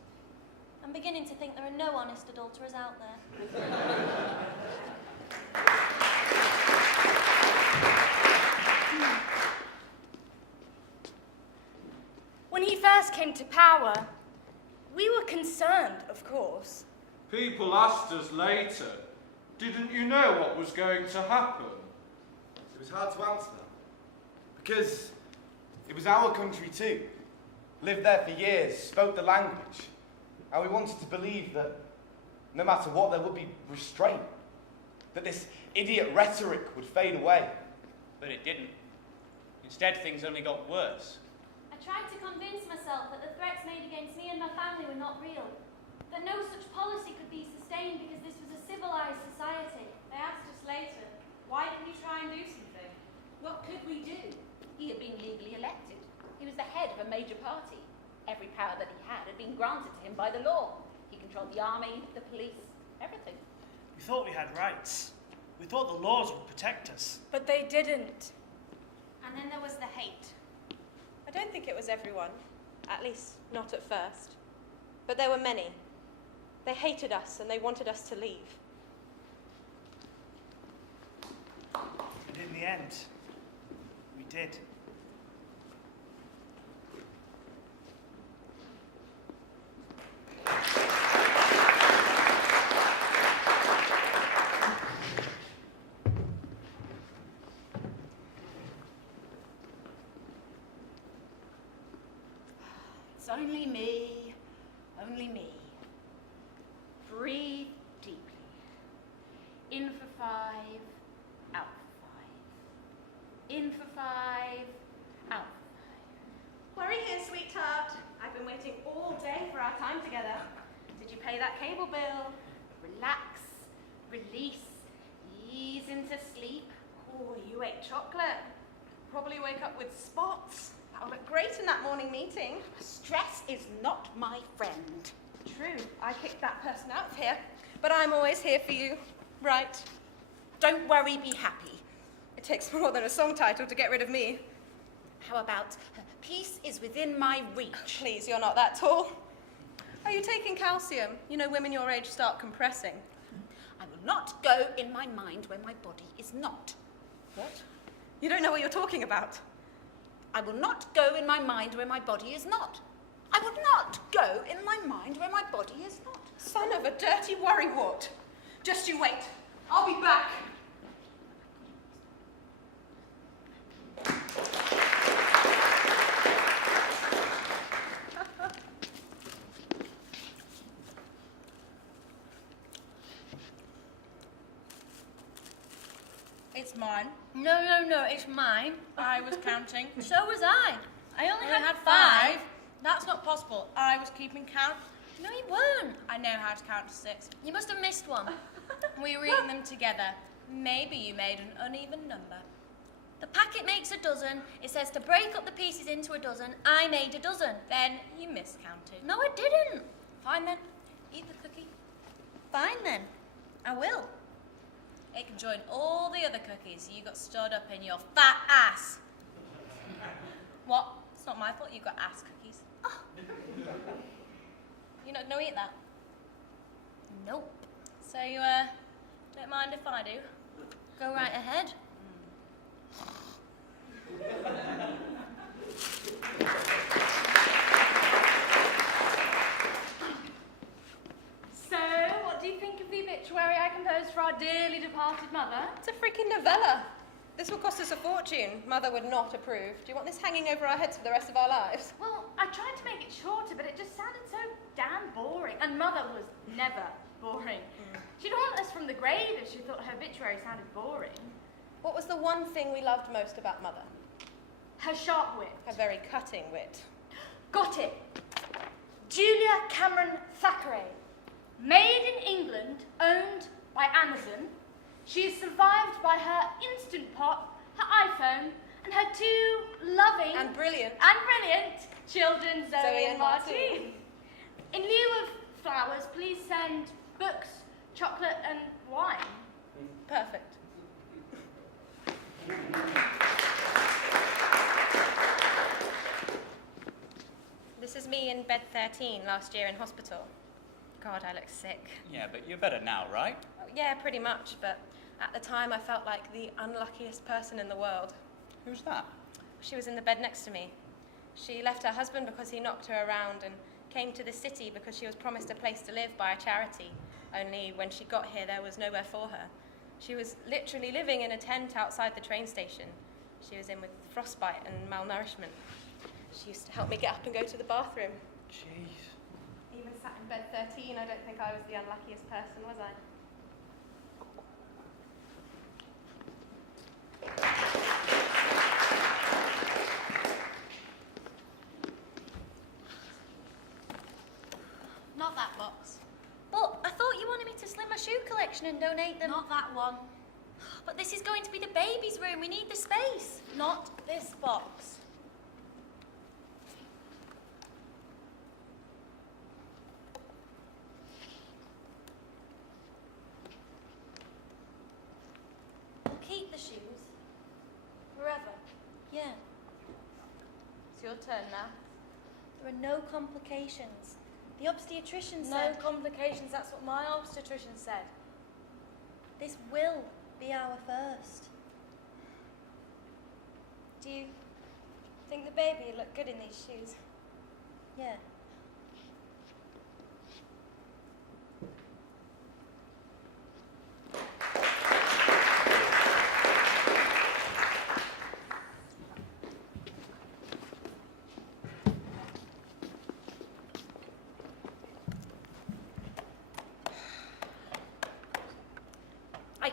I'm beginning to think there are no honest adulterers out there. When he first came to power, we were concerned, of course. People asked us later, didn't you know what was going to happen? It was hard to answer that. Because it was our country too. Lived there for years, spoke the language. And we wanted to believe that no matter what, there would be restraint. That this idiot rhetoric would fade away. But it didn't. Instead, things only got worse. I tried to convince myself that the threats made against me and my family were not real. That no such policy could be sustained because this was a civilized society. They asked us later, why didn't you try and do something? What could we do? He had been legally elected. He was the head of a major party. Every power that he had been granted to him by the law. He controlled the army, the police, everything. We thought we had rights. We thought the laws would protect us. But they didn't. And then there was the hate. I don't think it was everyone, at least not at first. But there were many. They hated us and they wanted us to leave. And in the end, we did. only me. Only me. Breathe deeply. In for 5, out for 5. In for 5, out for 5. Worry here, sweetheart. I've been waiting all day for our time together. Did you pay that cable bill? Relax, release, ease into sleep. Oh, you ate chocolate. Probably wake up with spots. That'll look great in that morning meeting. Stress is not my friend. True, I kicked that person out of here, but I'm always here for you. Right. Don't worry, be happy. It takes more than a song title to get rid of me. How about peace is within my reach? Please, you're not that tall. Are you taking calcium? You know women your age start compressing. I will not go in my mind where my body is not. What? You don't know what you're talking about. I will not go in my mind where my body is not. I will not go in my mind where my body is not. Son of a dirty worrywart. Just you wait. I'll be back. It's mine. No, it's mine. I was counting. So was I. I only We had 5. That's not possible. I was keeping count. No, you weren't. I know how to count to 6. You must have missed one. We were eating them together. Maybe you made an uneven number. The packet makes a dozen. It says to break up the pieces into a dozen. I made a dozen. Then you miscounted. No, I didn't. Fine then. Eat the cookie. Fine then. I will. It can join all the other cookies you got stored up in your fat ass. What? It's not my fault you got ass cookies. Oh. You're not gonna eat that? Nope. So you, don't mind if I do? Go right ahead. So, what do you think of the obituary I composed for our dearly departed mother? It's a freaking novella. This will cost us a fortune. Mother would not approve. Do you want this hanging over our heads for the rest of our lives? Well, I tried to make it shorter, but it just sounded so damn boring. And Mother was never boring. She'd haunt us from the grave if she thought her obituary sounded boring. What was the one thing we loved most about Mother? Her sharp wit. Her very cutting wit. Got it. Julia Cameron Thackeray. Made in England, owned by Amazon. She is survived by her Instant Pot, her iPhone, and her 2 loving And brilliant. children, Zoe and Martine. Martine. In lieu of flowers, please send books, chocolate, and wine. Perfect. This is me in bed 13 last year in hospital. God, I look sick. Yeah, but you're better now, right? Oh, yeah, pretty much, but at the time I felt like the unluckiest person in the world. Who's that? She was in the bed next to me. She left her husband because he knocked her around and came to the city because she was promised a place to live by a charity. Only when she got here, there was nowhere for her. She was literally living in a tent outside the train station. She was in with frostbite and malnourishment. She used to help me get up and go to the bathroom. Jeez. Even sat in bed 13, I don't think I was the unluckiest person, was I? Not that box. But I thought you wanted me to slim my shoe collection and donate them. Not that one. But this is going to be the baby's room. We need the space. Not this box. We'll keep the shoes. Forever. Yeah. It's your turn now. There are no complications. The obstetrician No said complications, that's what my obstetrician said. this will be our first. Do you think the baby would look good in these shoes? Yeah.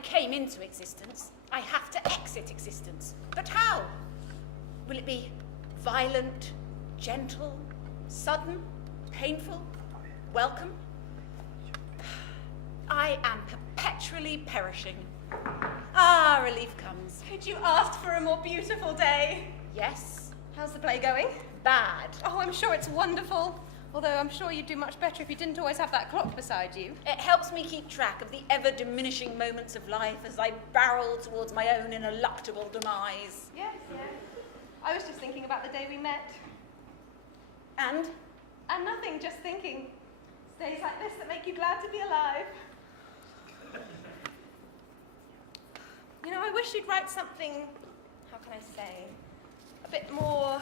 came into existence, I have to exit existence. But how? Will it be violent, gentle, sudden, painful, welcome? I am perpetually perishing. Ah, relief comes. Could you ask for a more beautiful day? Yes. How's the play going? Bad. Oh, I'm sure it's wonderful. Although I'm sure you'd do much better if you didn't always have that clock beside you. It helps me keep track of the ever-diminishing moments of life as I barrel towards my own ineluctable demise. Yes, yes. I was just thinking about the day we met. And? And nothing, just thinking. It's days like this that make you glad to be alive. You know, I wish you'd write something, how can I say, a bit more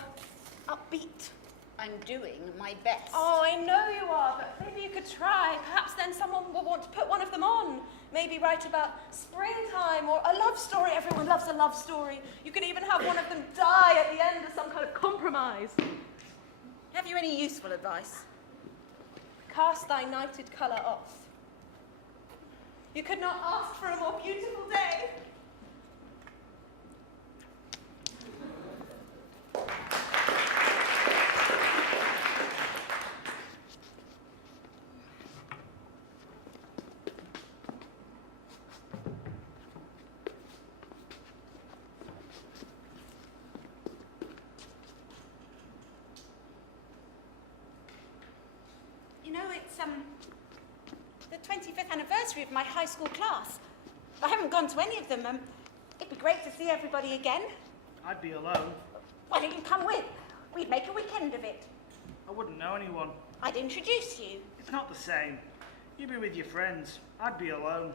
upbeat. I'm doing my best. Oh, I know you are, but maybe you could try. Perhaps then someone will want to put one of them on. Maybe write about springtime or a love story. Everyone loves a love story. You could even have one of them die at the end as some kind of compromise. Have you any useful advice? Cast thy nighted colour off. You could not ask for a more beautiful day. You know, it's the 25th anniversary of my high school class. I haven't gone to any of them. It'd be great to see everybody again. I'd be alone. Why don't you come with? We'd make a weekend of it. I wouldn't know anyone. I'd introduce you. It's not the same. You'd be with your friends. I'd be alone.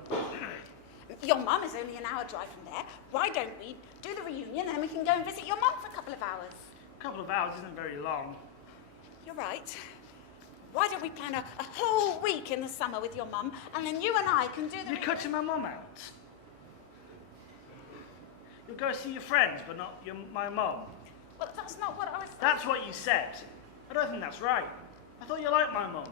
Your mum is only an hour drive from there. Why don't we do the reunion and then we can go and visit your mum for a couple of hours? A couple of hours isn't very long. You're right. Why don't we plan a whole week in the summer with your mum, and then you and I can do the... You're cutting my mum out. You'll go see your friends, but not my mum. Well, that's not what I was saying. That's what you said. I don't think that's right. I thought you liked my mum.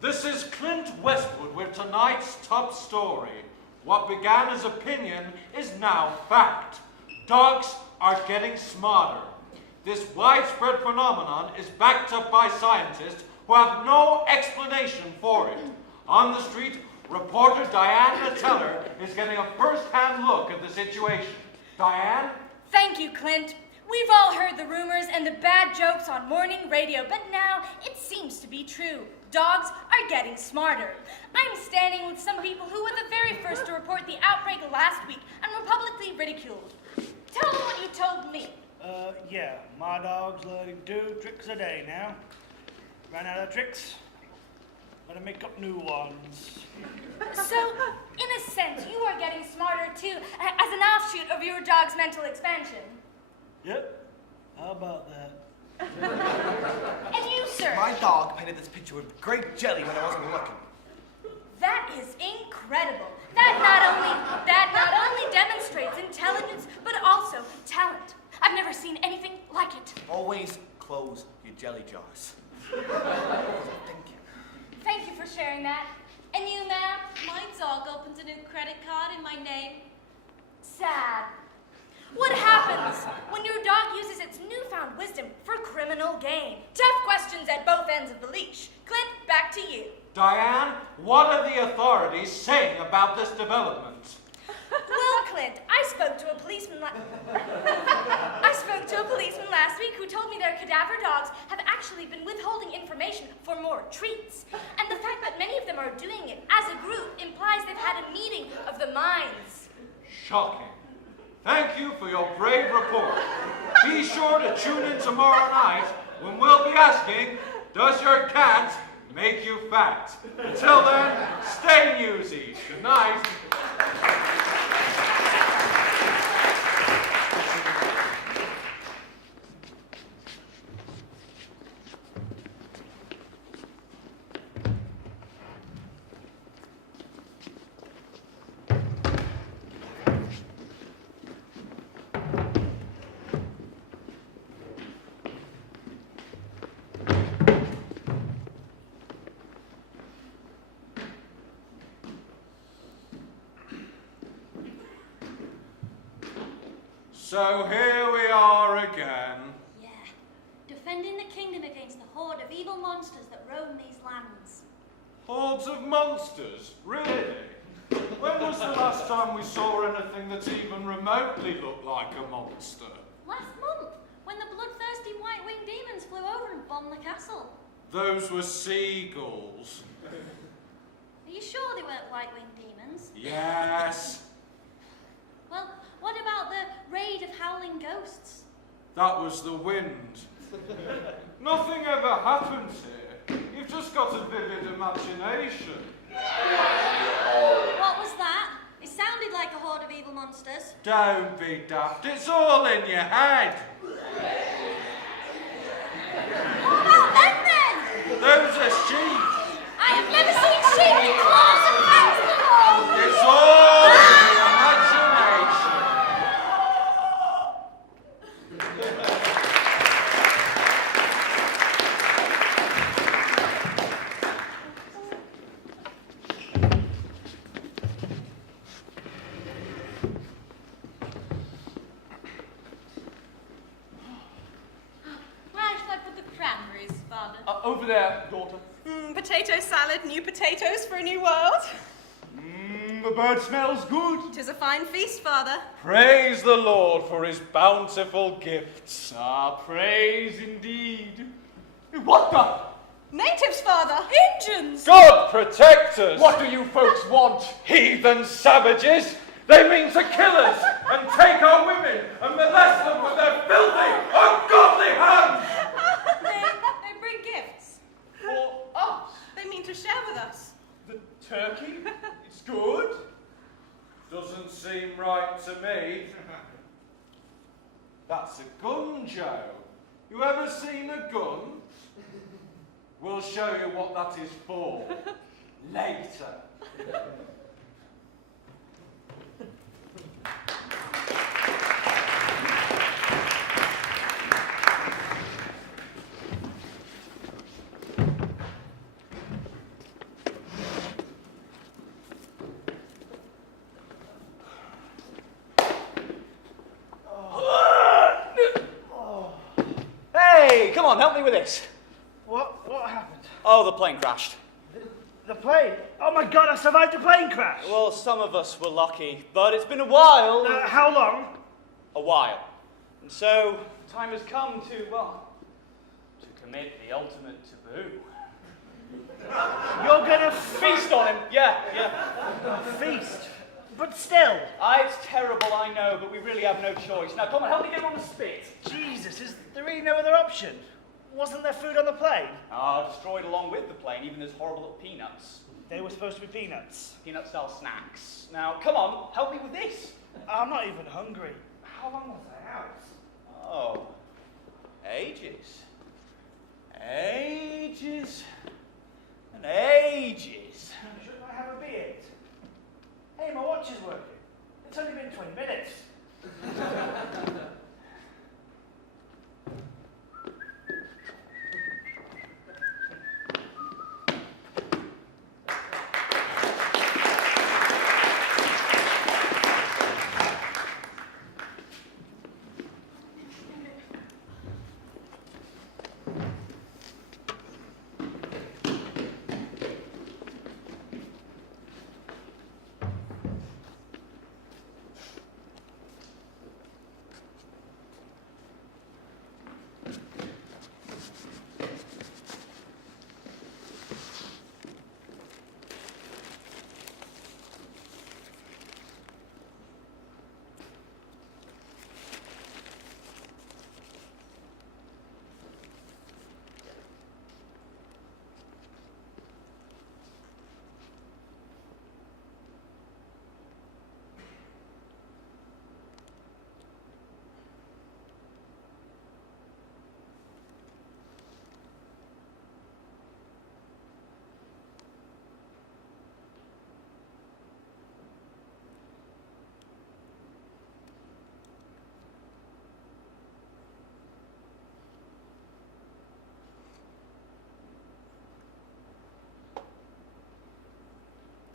This is Clint Westwood with tonight's top story. What began as opinion is now fact. Dogs are getting smarter. This widespread phenomenon is backed up by scientists who have no explanation for it. On the street, reporter Diane Teller is getting a first-hand look at the situation. Diane? Thank you, Clint. We've all heard the rumors and the bad jokes on morning radio, but now it seems to be true. Dogs are getting smarter. I'm standing with some people who were the very first to report the outbreak last week and were publicly ridiculed. Tell them what you told me. Yeah, my dog's learning 2 tricks a day now. Ran out of tricks. Gotta make up new ones. So, in a sense, you are getting smarter too, as an offshoot of your dog's mental expansion. Yep. How about that? And you, sir? My dog painted this picture with grape jelly when I wasn't looking. That is incredible. That not only demonstrates intelligence, but also talent. I've never seen anything like it. Always close your jelly jars. Thank you for sharing that. And you, ma'am? My dog opened a new credit card in my name. Sad. What happens when your dog uses its newfound wisdom for criminal gain? Tough questions at both ends of the leash. Clint, back to you. Diane, what are the authorities saying about this development? Well, Clint, I spoke to a policeman last week who told me their cadaver dogs have actually been withholding information for more treats. And the fact that many of them are doing it as a group implies they've had a meeting of the minds. Shocking. Thank you for your brave report. Be sure to tune in tomorrow night when we'll be asking, does your cat make you fat? Until then, stay newsy. Good night. So here we are again. Yeah, defending the kingdom against the horde of evil monsters that roam these lands. Hordes of monsters? Really? When was the last time we saw anything that even remotely looked like a monster? Last month, when the bloodthirsty white-winged demons flew over and bombed the castle. Those were seagulls. Are you sure they weren't white-winged demons? Yes. Well, what about the raid of howling ghosts? That was the wind. Nothing ever happens here. You've just got a vivid imagination. What was that? It sounded like a horde of evil monsters. Don't be daft. It's all in your head. What about them then? Those are sheep. I have never seen sheep with claws and fangs before. It's all in your imagination. Where should I put the cranberries, Father? Over there, daughter. Potato salad, new potatoes for a new world. The bird smells good. 'Tis a fine feast, Father. Praise the Lord for his bountiful gifts. Ah, praise indeed. What the? Natives, Father. Injuns! God protect us! What do you folks want? Heathen savages! They mean to kill us and take our women and molest them with their filthy, ungodly hands! They bring gifts. For us? They mean to share with us. The turkey? It's good. Doesn't seem right to me. That's a gun, Joe. You ever seen a gun? We'll show you what that is for later. Hey, come on, help me with this. What happened? Oh, the plane crashed. The plane? Oh my God, I survived a plane crash! Well, some of us were lucky, but it's been a while. How long? A while. And so, time has come to, well, to commit the ultimate taboo. You're gonna Feast on him. Yeah. feast? But still. It's terrible, I know, but we really have no choice. Now, come on, help me get him on the spit. Jesus, is there really no other option? Wasn't there food on the plane? Destroyed along with the plane, even those horrible little peanuts. They were supposed to be peanuts. Peanut-style snacks. Now, come on, help me with this. I'm not even hungry. How long was I out? Oh, ages. Ages. And ages. Shouldn't I have a beard? Hey, my watch is working. It's only been 20 minutes.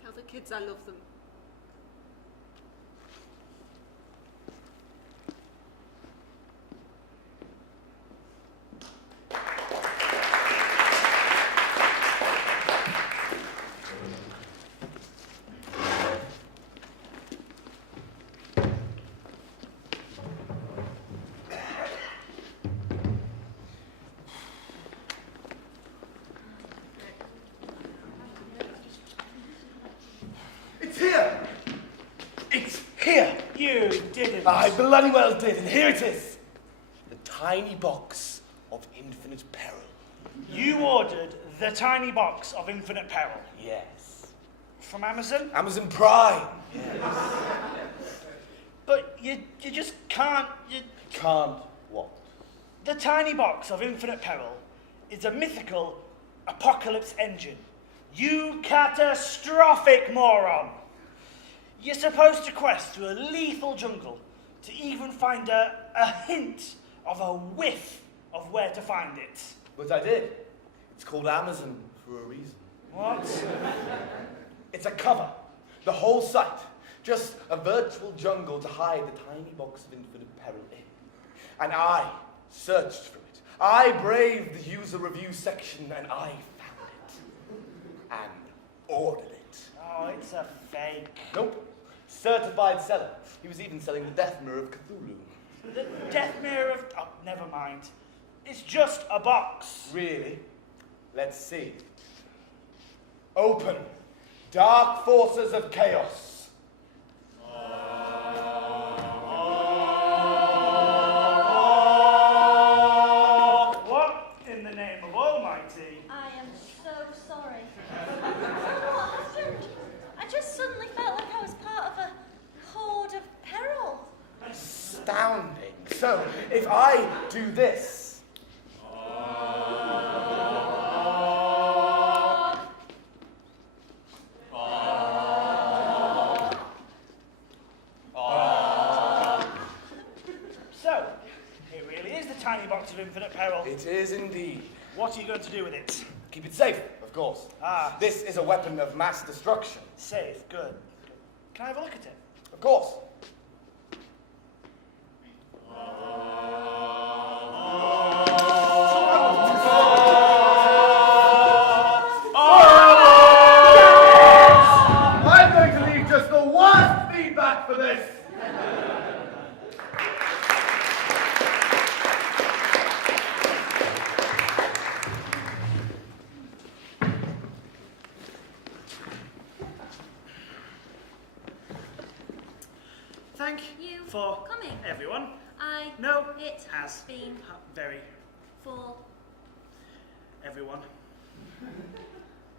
Tell the kids I love them. You didn't. I bloody well did, and here it is. The tiny box of infinite peril. You ordered the tiny box of infinite peril. Yes. From Amazon? Amazon Prime. Yes. But you just can't. Can't what? The tiny box of infinite peril is a mythical apocalypse engine. You catastrophic moron! You're supposed to quest through a lethal jungle to even find a hint of a whiff of where to find it. But I did. It's called Amazon for a reason. What? It's a cover. The whole site. Just a virtual jungle to hide the tiny box of infinite peril in. And I searched for it. I braved the user review section and I found it. And ordered it. Oh, it's a fake. Nope. Certified seller. He was even selling the Death Mirror of Cthulhu. The Death Mirror of... Oh, never mind. It's just a box. Really? Let's see. Open. Dark forces of chaos. What in the name of Almighty? I am so sorry. What happened? I just suddenly felt like I was part of a horde of peril. Astounding. So, if I do this... So, it really is the tiny box of infinite peril. It is indeed. What are you going to do with it? Keep it safe, of course. Ah. This is a weapon of mass destruction. Safe, good. Can I have a look at it? Of course. I'm going to leave just the worst feedback for this. Thank You for coming. everyone. I No, it has been very for everyone.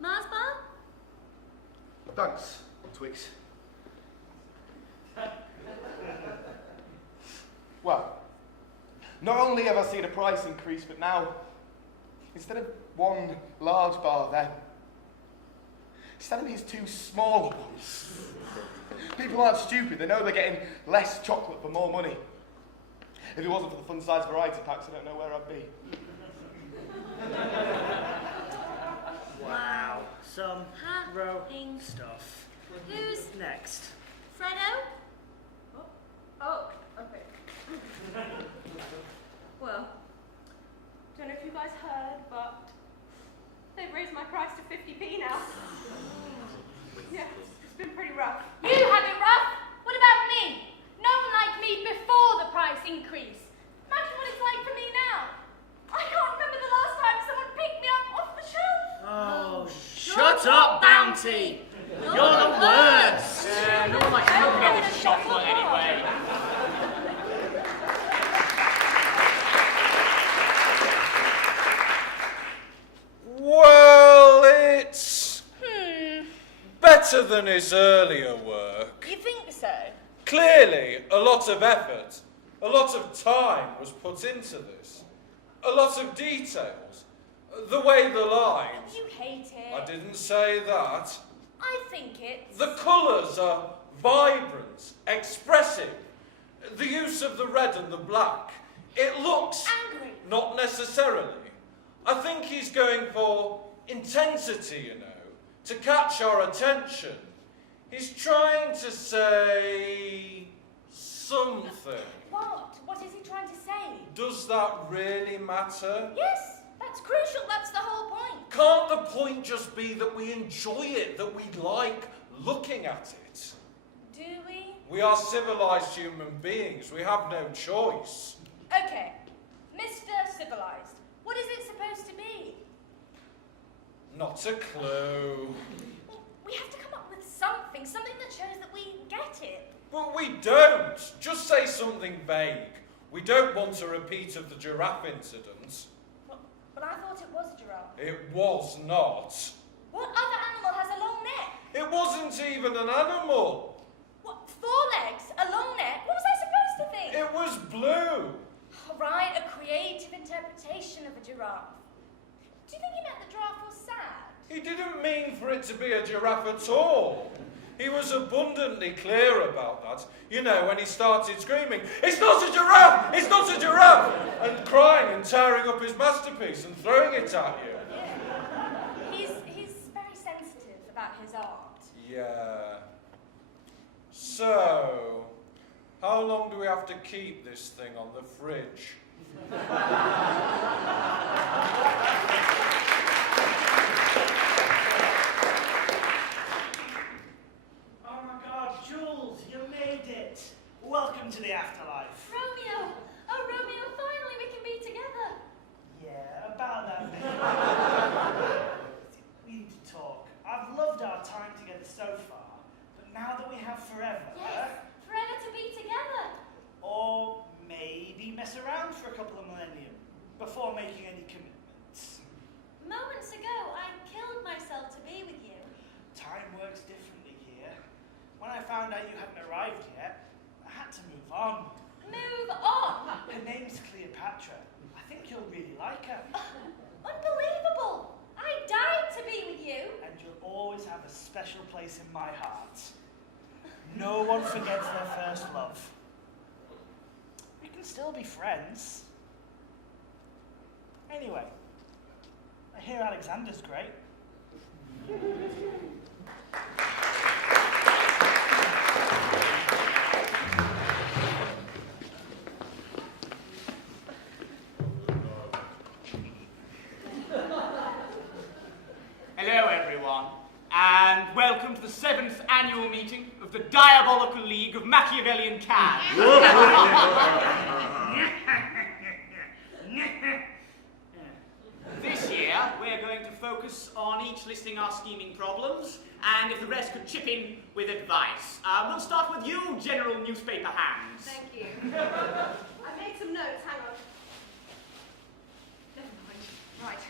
Mars bar? Thanks, Twix. Well, not only have I seen a price increase, but now, instead of one large bar, they're selling these two smaller ones. People aren't stupid. They know they're getting less chocolate for more money. If it wasn't for the fun-sized variety packs, I don't know where I'd be. Wow, some row Happening. stuff. Who's Next. Fredo? Oh, okay. Well, don't know if you guys heard, but they've raised my price to 50p now. Yeah, it's been pretty rough. You had it rough. What about me? No one liked me before the price increase. Imagine what it's like for me now. I can't remember the last time someone picked me up off the shelf. Oh, shut up, Bounty! You're the worst! Yeah, no one likes looking at this chocolate anyway. Well, it's better than his earlier work. You think so? Clearly, a lot of effort, a lot of time was put into this. A lot of details. The way the lines... You hate it. I didn't say that. I think it's... The colours are vibrant, expressive. The use of the red and the black. It looks... angry. Not necessarily. I think he's going for intensity, you know, to catch our attention. He's trying to say something. What? What is he trying to say? Does that really matter? Yes, that's crucial. That's the whole point. Can't the point just be that we enjoy it, that we like looking at it? Do we? We are civilized human beings. We have no choice. Okay, Mr. Civilized, what is it supposed to be? Not a clue. We have to come up with something that shows that we get it. But we don't. Just say something vague. We don't want a repeat of the giraffe incident. But I thought it was a giraffe. It was not. What other animal has a long neck? It wasn't even an animal. What, 4 legs, a long neck? What was I supposed to think? It was blue. All right, a creative interpretation of a giraffe. Do you think he meant the giraffe was sad? He didn't mean for it to be a giraffe at all. He was abundantly clear about that. You know, when he started screaming, "It's not a giraffe! It's not a giraffe!" and crying and tearing up his masterpiece and throwing it at you. Yeah. He's very sensitive about his art. Yeah. So, how long do we have to keep this thing on the fridge? Oh my God, Jules, you made it. Welcome to the afterlife. Romeo! Oh, Romeo, finally we can be together. Yeah, about that, baby. We need to talk. I've loved our time together so far, but now that we have forever... Yes, forever to be together. Or maybe mess around for a couple of millennium before making any commitments. Moments ago, I killed myself to be with you. Time works differently here. When I found out you hadn't arrived yet, I had to move on. Move on! Her name's Cleopatra. I think you'll really like her. Unbelievable! I died to be with you. And you'll always have a special place in my heart. No one forgets their first love. We can still be friends. Anyway, I hear Alexander's great. Hello, everyone, and welcome to the 7th annual meeting of the Diabolical League of Machiavellian Cads. This year, we're going to focus on each listing our scheming problems, and if the rest could chip in with advice. We'll start with you, General Newspaper Hands. Thank you. I made some notes, hang on. Never mind. Right.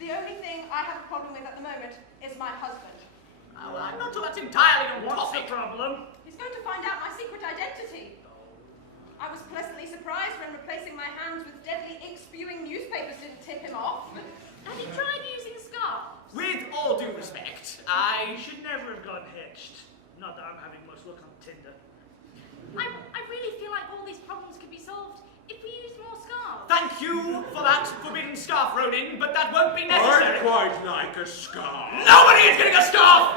The only thing I have a problem with at the moment is my husband. Well, I'm not sure that's entirely on What's topic. the problem? He's going to find out my secret identity. I was pleasantly surprised when replacing my hands with deadly ink-spewing newspapers didn't tip him off. Have you tried using scarves? With all due respect, You should never have gotten hitched. Not that I'm having much luck on Tinder. I really feel like all these problems could be solved if we used more scarves. Thank you for that forbidden scarf, Ronin, but that won't be necessary. I'd quite like a scarf. Nobody is getting a scarf!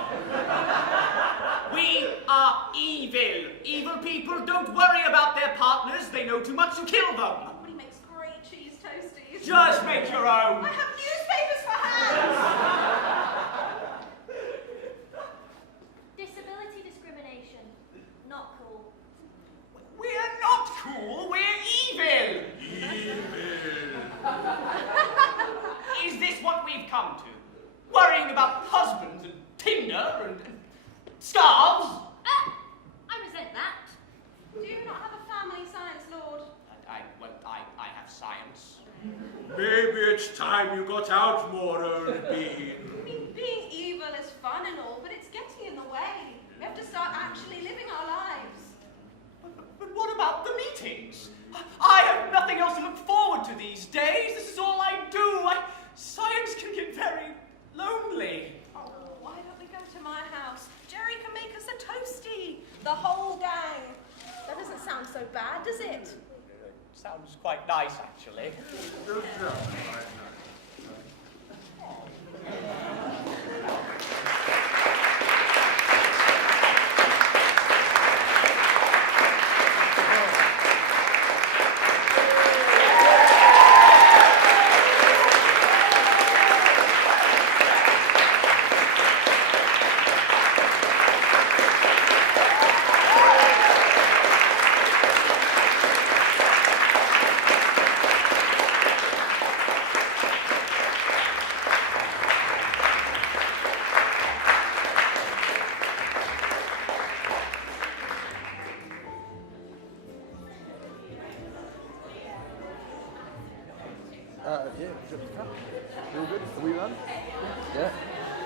We are evil. Evil people don't worry about their partners. They know too much to kill them. But he makes great cheese toasties. Just make your own. I have newspapers for hands! Disability discrimination. Not cool. We're not cool. We're evil. Is this what we've come to? Worrying about husbands and Tinder and scarves? I resent that. Do you not have a family science lord? I have science. Maybe it's time you got out more, old bean. I mean, being evil is fun and all, but it's getting in the way. We have to start actually living our lives. But what about the meetings? I have nothing else to look forward to these days. This is all I do. Science can get very lonely. Oh, why don't we go to my house? Jerry can make us a toasty. The whole gang. That doesn't sound so bad, does it? Sounds quite nice, actually. Yeah, all good. Are we done? Yeah.